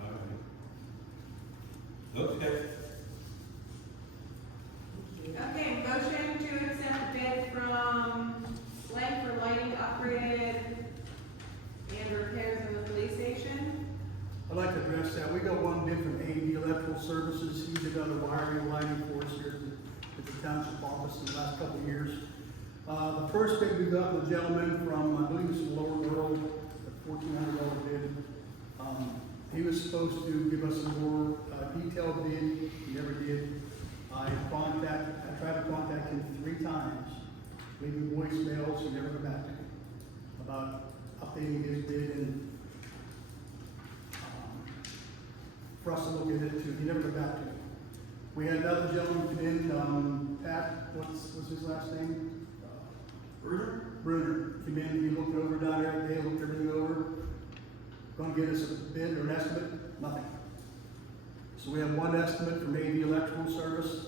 All right. Okay. Okay, motion to accept bid from Blank for lighting upgrade and repairs in the police station. I'd like to address that. We got one bid from AD Electrical Services. He's done the wiring and lighting for us here at the township office in the last couple of years. The first bid we got was a gentleman from, I believe it's Lower World, a $1,400 bid. He was supposed to give us a more detailed bid. He never did. I tried to contact him 3 times, leaving voicemails. He never got back to me about updating his bid and for us to look at it too. He never got back to me. We had another gentleman come in, Pat, what's his last name? Bruner. Came in, he looked over down there, they looked everything over. Gonna get us a bid or an estimate, nothing. So we have one estimate from AD Electrical Service.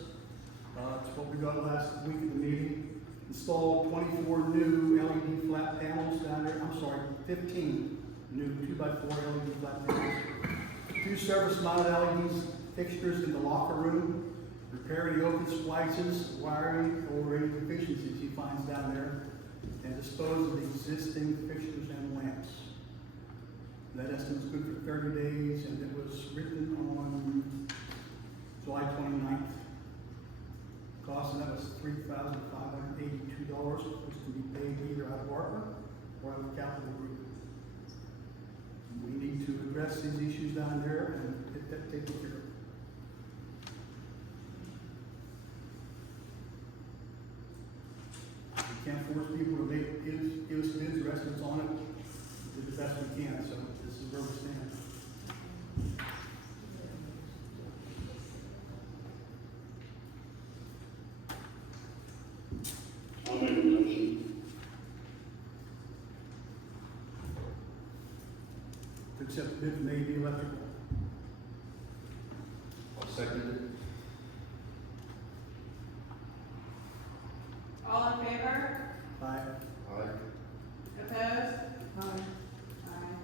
It's what we got last week at the meeting. Install 24 new LED flat panels down there, 15 new 2x4 LED flat panels. 2 service mounted LED fixtures in the locker room. Repair the open splices, wiring, or any deficiencies he finds down there. And dispose of the existing fixtures and lamps. That estimate's good for 30 days, and it was written on July 29th. Cost of that was $3,582, which can be paid either out of ARPA or out of the capital group. We need to address these issues down there and get that taken care of. We can't force people to give us bids or estimates on it. We do the best we can, so this is where we stand. I'll make a motion. To accept the bid from AD Electrical. I'll second it. All in favor? Aye. Aye. Opposed? Aye. Aye.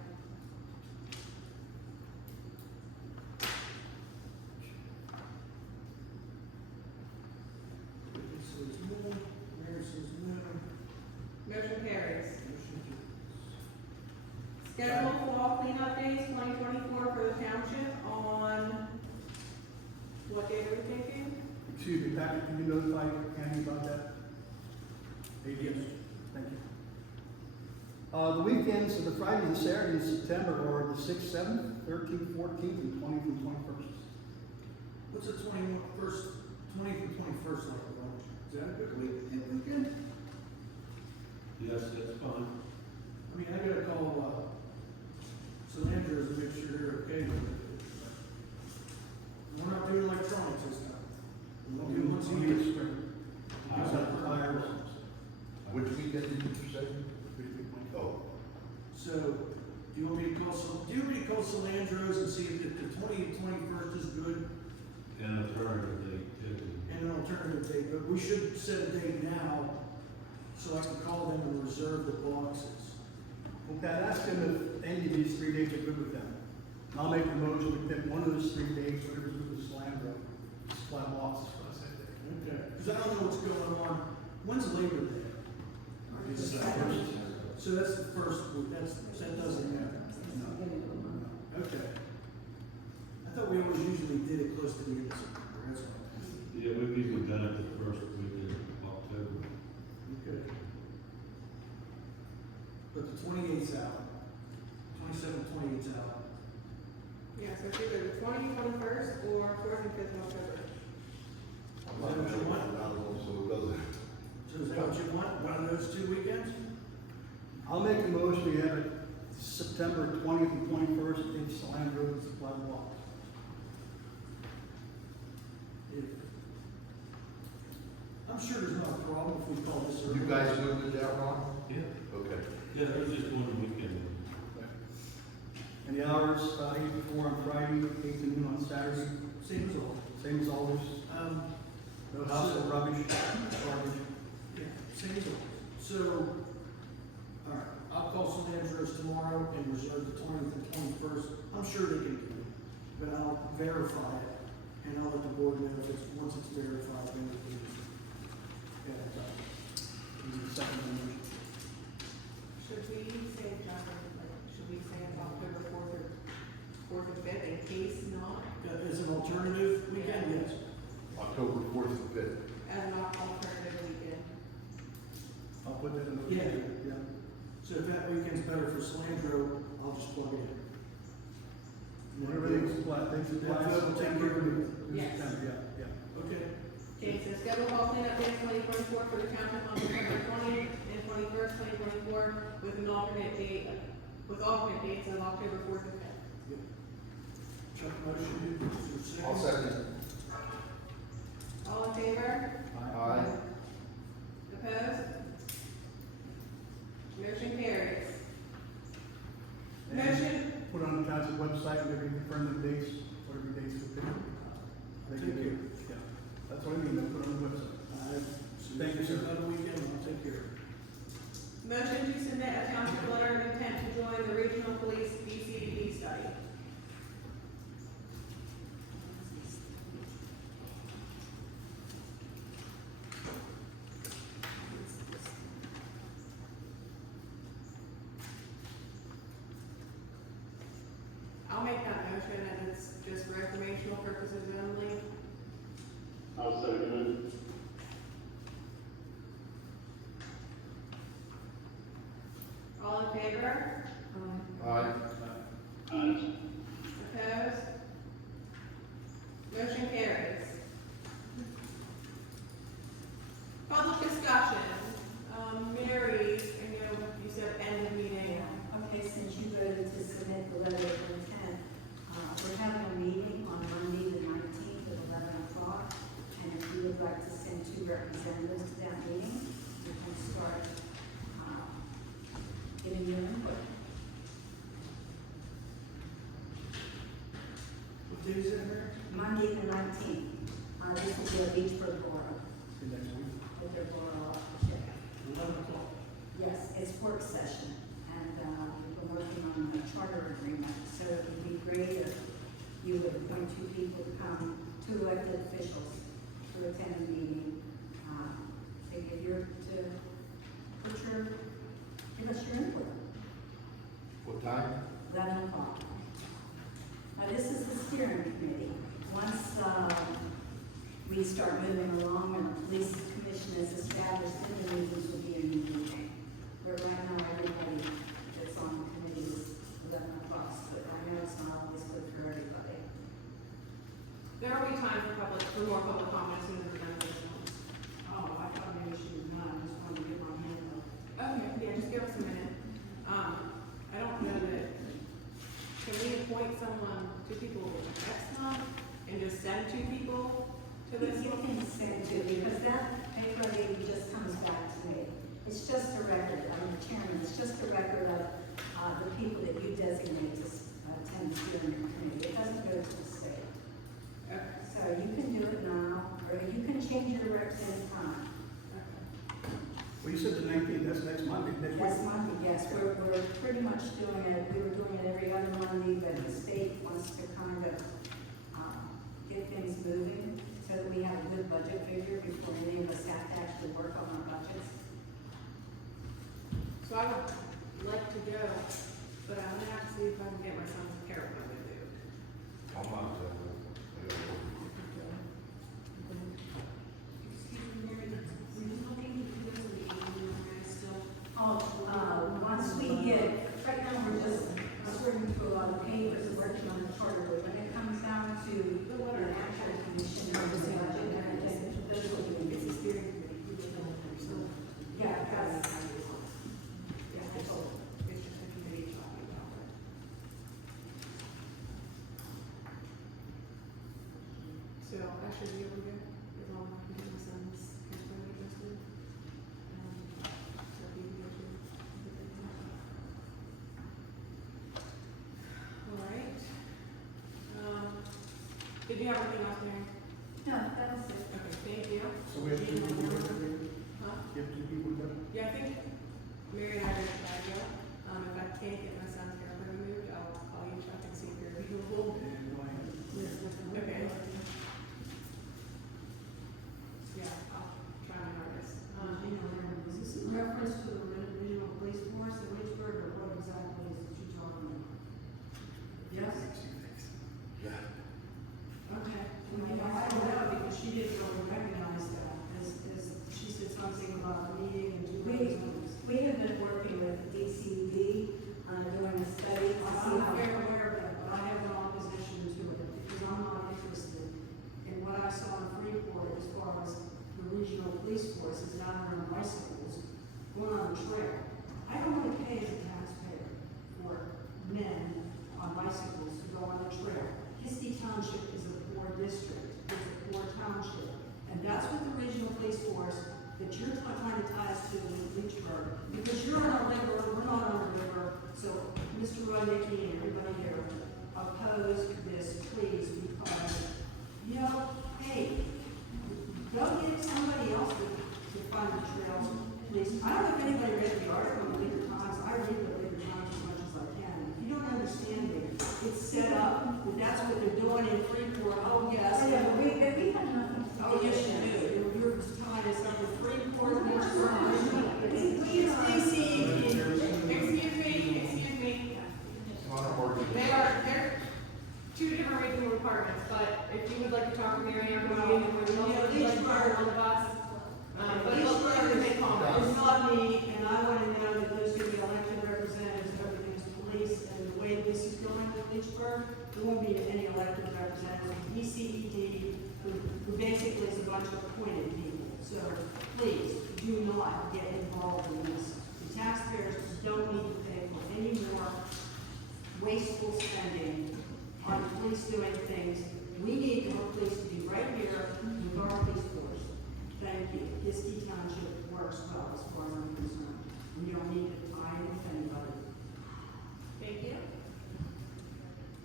This is no, Mayor says no. Motion carries. Motion carries. Schedule fall cleanup days 2024 for the township on, what date are we thinking? Excuse me, Patrick, can you notify Andy about that? Yes. Thank you. The weekends of the Friday and Saturday in September are the 6th, 7th, 13th, 14th, and 20th and 21st. What's the 20th and 21st like, Ron? Is that a good weekend? Yes, that's fine. I mean, I gotta call, Solandra to make sure they're okay with it. We're not doing electronics this time. We'll do once a year. Which weekend did you say? Oh, So, do you want me to call Solandros and see if the 20th, 21st is good, And alternative date too. and an alternative date date, but we should set a date now, so I can call them and reserve the boxes. Well, Pat, ask them if any of these 3 dates are good with them. And I'll make the motion to pick one of those 3 dates, whatever's good with Slandro. Supply boxes for us that day. Okay. Because I don't know what's going on. When's Labor Day? So that's the first week, that doesn't matter. Okay. I thought we always usually did it close to the end of September, that's all. Yeah, we've usually done it the first weekend of October. Okay. But the 28th's out, 27th, 28th's out. Yeah, so it's either the 21st or 4th and 5th of October. Is that what you want? So it doesn't. So is that what you want, one of those 2 weekends? I'll make a motion, we have it September 20th and 21st, in Slandro and Supply Box. I'm sure there's not a problem if we call this early. You guys good with that, Ron? Yeah. Okay. Yeah, there's just one weekend. And the hours, 8 to 4 on Friday, 8 to noon on Saturday, Same as all. same as always. No household rubbish, garbage. Yeah, same as always. So, all right, I'll call some Andrews tomorrow and reserve the 20th and 21st. I'm sure they can do it, but I'll verify it, and I'll let the board know if it's, once it's verified, then we can just get it done. Need a second on motion. Should we say, John, like, should we say it's October 4th or 5th in case not, As an alternative, we can, yes. October 4th and 5th. as an alternative weekend? I'll put that in the. Yeah. Yeah. So if that weekend's better for Slandro, I'll just plug it in. Whatever they supply, things supply. That will take care of it. Yes. Yeah. Okay. Okay, so schedule hall cleanup day 2024 for the township on September 20th and 21st, 2024, with an alternate date, with alternate dates of October 4th and 5th. Chuck, motion, is there a I'll second. All in favor? Aye. Opposed? Motion carries. Motion, Put it on the township website, whenever you confirm the dates, whatever dates we pick. They can do. Yeah. That's what I mean, they'll put it on the website. Thank you, sir. Another weekend, I'll take care of it. motion to submit a township letter of intent to join the regional police BCBD study. I'll make that motion, and it's just for informational purposes only. I'll second it. All in favor? Aye. Aye. Opposed? Motion carries. Public discussion, Mary, you said end of meeting. Okay, since you voted to submit the letter of intent, we're having a meeting on Monday, the 19th at 11 o'clock. And if you would like to send 2 representatives to that meeting, we can start getting your input. What day is it, Mary? Monday, the 19th. This will be a Beachford Borough, See you next week. with their borough official. 11 o'clock. Yes, it's work session, and we've been working on a charter agreement, so it would be great if you would appoint 2 people to come, 2 elected officials to attend the meeting, to give us your input. What time? 11 o'clock. Now, this is the steering committee. Once we start moving along and the police commission is established, then the meetings will be in the evening. But right now, everybody that's on the committee is 11 o'clock, but I know it's not always good for everybody. There will be time for more public comments in the presentation. Oh, I thought maybe she was not, I just wanted to get my hand up. Okay, yeah, just give us a minute. I don't know that, can we appoint someone, 2 people next month, and just send 2 people to this? You can send to, because that paper lady just comes back to me. It's just a record, I'm the chairman, it's just a record of the people that you designate to attend the steering committee. It doesn't go to the state. Okay. So you can do it now, or you can change your anytime. Well, you said the 19th, that's next Monday, next week. Yes, Monday, yes, we're pretty much doing it, we were doing it every other Monday, but the state wants to kind of, get things moving, so that we have a good budget figure before any of us have to actually work on our budgets. So I would like to go, but I'm gonna have to see if I can get my son's hair when I do. I'm not, Once we get, right now we're just sorting through a lot of papers and working on the charter, but when it comes down to an actual commission or the budget, and everything, those will be, it's a steering committee. Yeah, that's, Yeah, I told him. It's just a committee talking about it. So I should be able to go, as long as I can get my son's hairspray adjusted. So he can go too. All right. Did you have anything else, Mary? no, that was it. Okay, thank you. So we have two people to go. Huh? You have two people to go. Yeah, I think Mary and I are gonna try to go. If I can't get my son's hair removed, I'll call you, Chuck, and see if you're available. And go ahead. Okay. Yeah, I'll try my hardest. Is this in reference to the regional police force in Lynchburg, or what exactly is it you're talking about? Yes? Yeah. Okay. I don't know, because she didn't really recognize that, as she said something about a meeting and two representatives. We have been working with DCD on doing a study to see I'm how. very aware of that, but I have no opposition to it, because I'm not interested in what I saw in Freeport as far as the regional police force is down there on bicycles, going on the trail. I don't want to pay as a taxpayer for men on bicycles to go on the trail. Kiski Township is a poor district, it's a poor township, and that's what the regional police force that you're trying to tie us to in Lynchburg, because you're on a river, we're not on a river, so Mr. Rudnicky and everybody here oppose this, please, because, you know, hey, go get somebody else to find the trails, please. I don't know if anybody read the article in the Laker Times, I read the Laker Times as much as I can. If you don't understand it, it's set up, that that's what they're doing in Freeport, oh, yes. Yeah, we had nothing. Oh, yes, you do. You're tying us up with Freeport, Lynchburg. Please, excuse me. They're two different regional departments, but if you would like to talk to Mary Ann, we're meeting, we're like to talk on the bus. But let's make comments. It's not me, and I want to know that there's going to be elected representatives of everything's police, and the way this is going with Lynchburg, there won't be any elected representatives. DCED, who basically is a bunch of appointed people. So please, do not get involved in this. The taxpayers don't need to pay for any more wasteful spending on police doing things. We need our police to be right here with our police force. Thank you. Kiski Township works well as far as I'm concerned. We don't need to tie in with anybody. Thank you.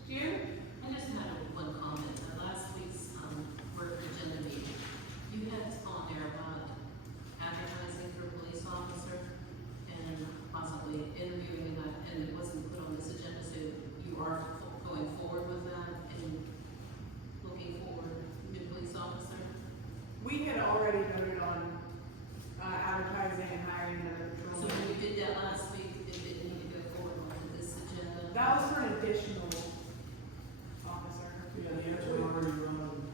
June? I just had one comment. At last week's, work agenda meeting, you had on there about advertising for a police officer and possibly interviewing that, and it wasn't put on this agenda, so you are going forward with that and looking for a new police officer? We had already voted on, advertising and hiring another So patrolman. when you did that last week, it didn't need to go forward onto this agenda? That was for an additional officer. Yeah, the answer already run.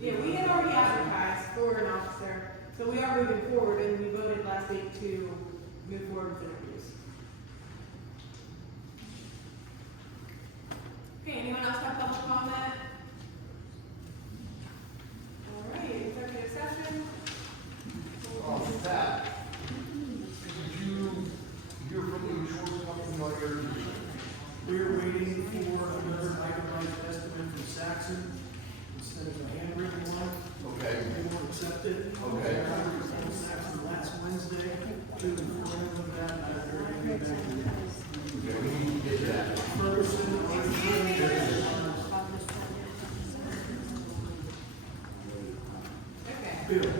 Yeah, we had already advertised for an officer, so we are moving forward, and we voted last week to move forward with interviews. Okay, anyone else have public comment? All right, executive session. Pat, did you hear from the insurance company on your? We're waiting for another itemized estimate from Saxon instead of a handwritten one. Okay. They won't accept it. Okay. I was on Saxon last Wednesday, to inform them of that, and I heard anything back. Yeah, we need to get that. Ferguson, Okay. Bill.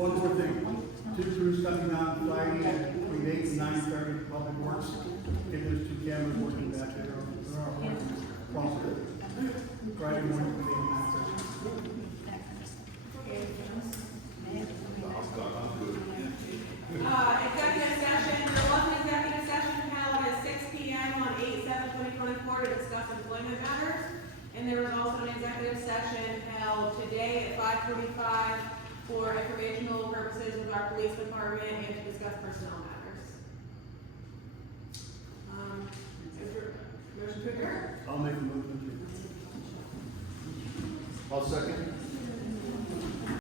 One more thing, two crews coming down Friday at between 8 and 9:30, Public Works, get those two cameras working back there. Friday morning from 8 to 9:30. Executive session, there was an executive session held at 6 P.M. on 8/7/2024 to discuss employment matters. And there was also an executive session held today at 5:45 for informational purposes with our police department and to discuss personnel matters. Motion to adjourn. I'll make a motion. I'll second.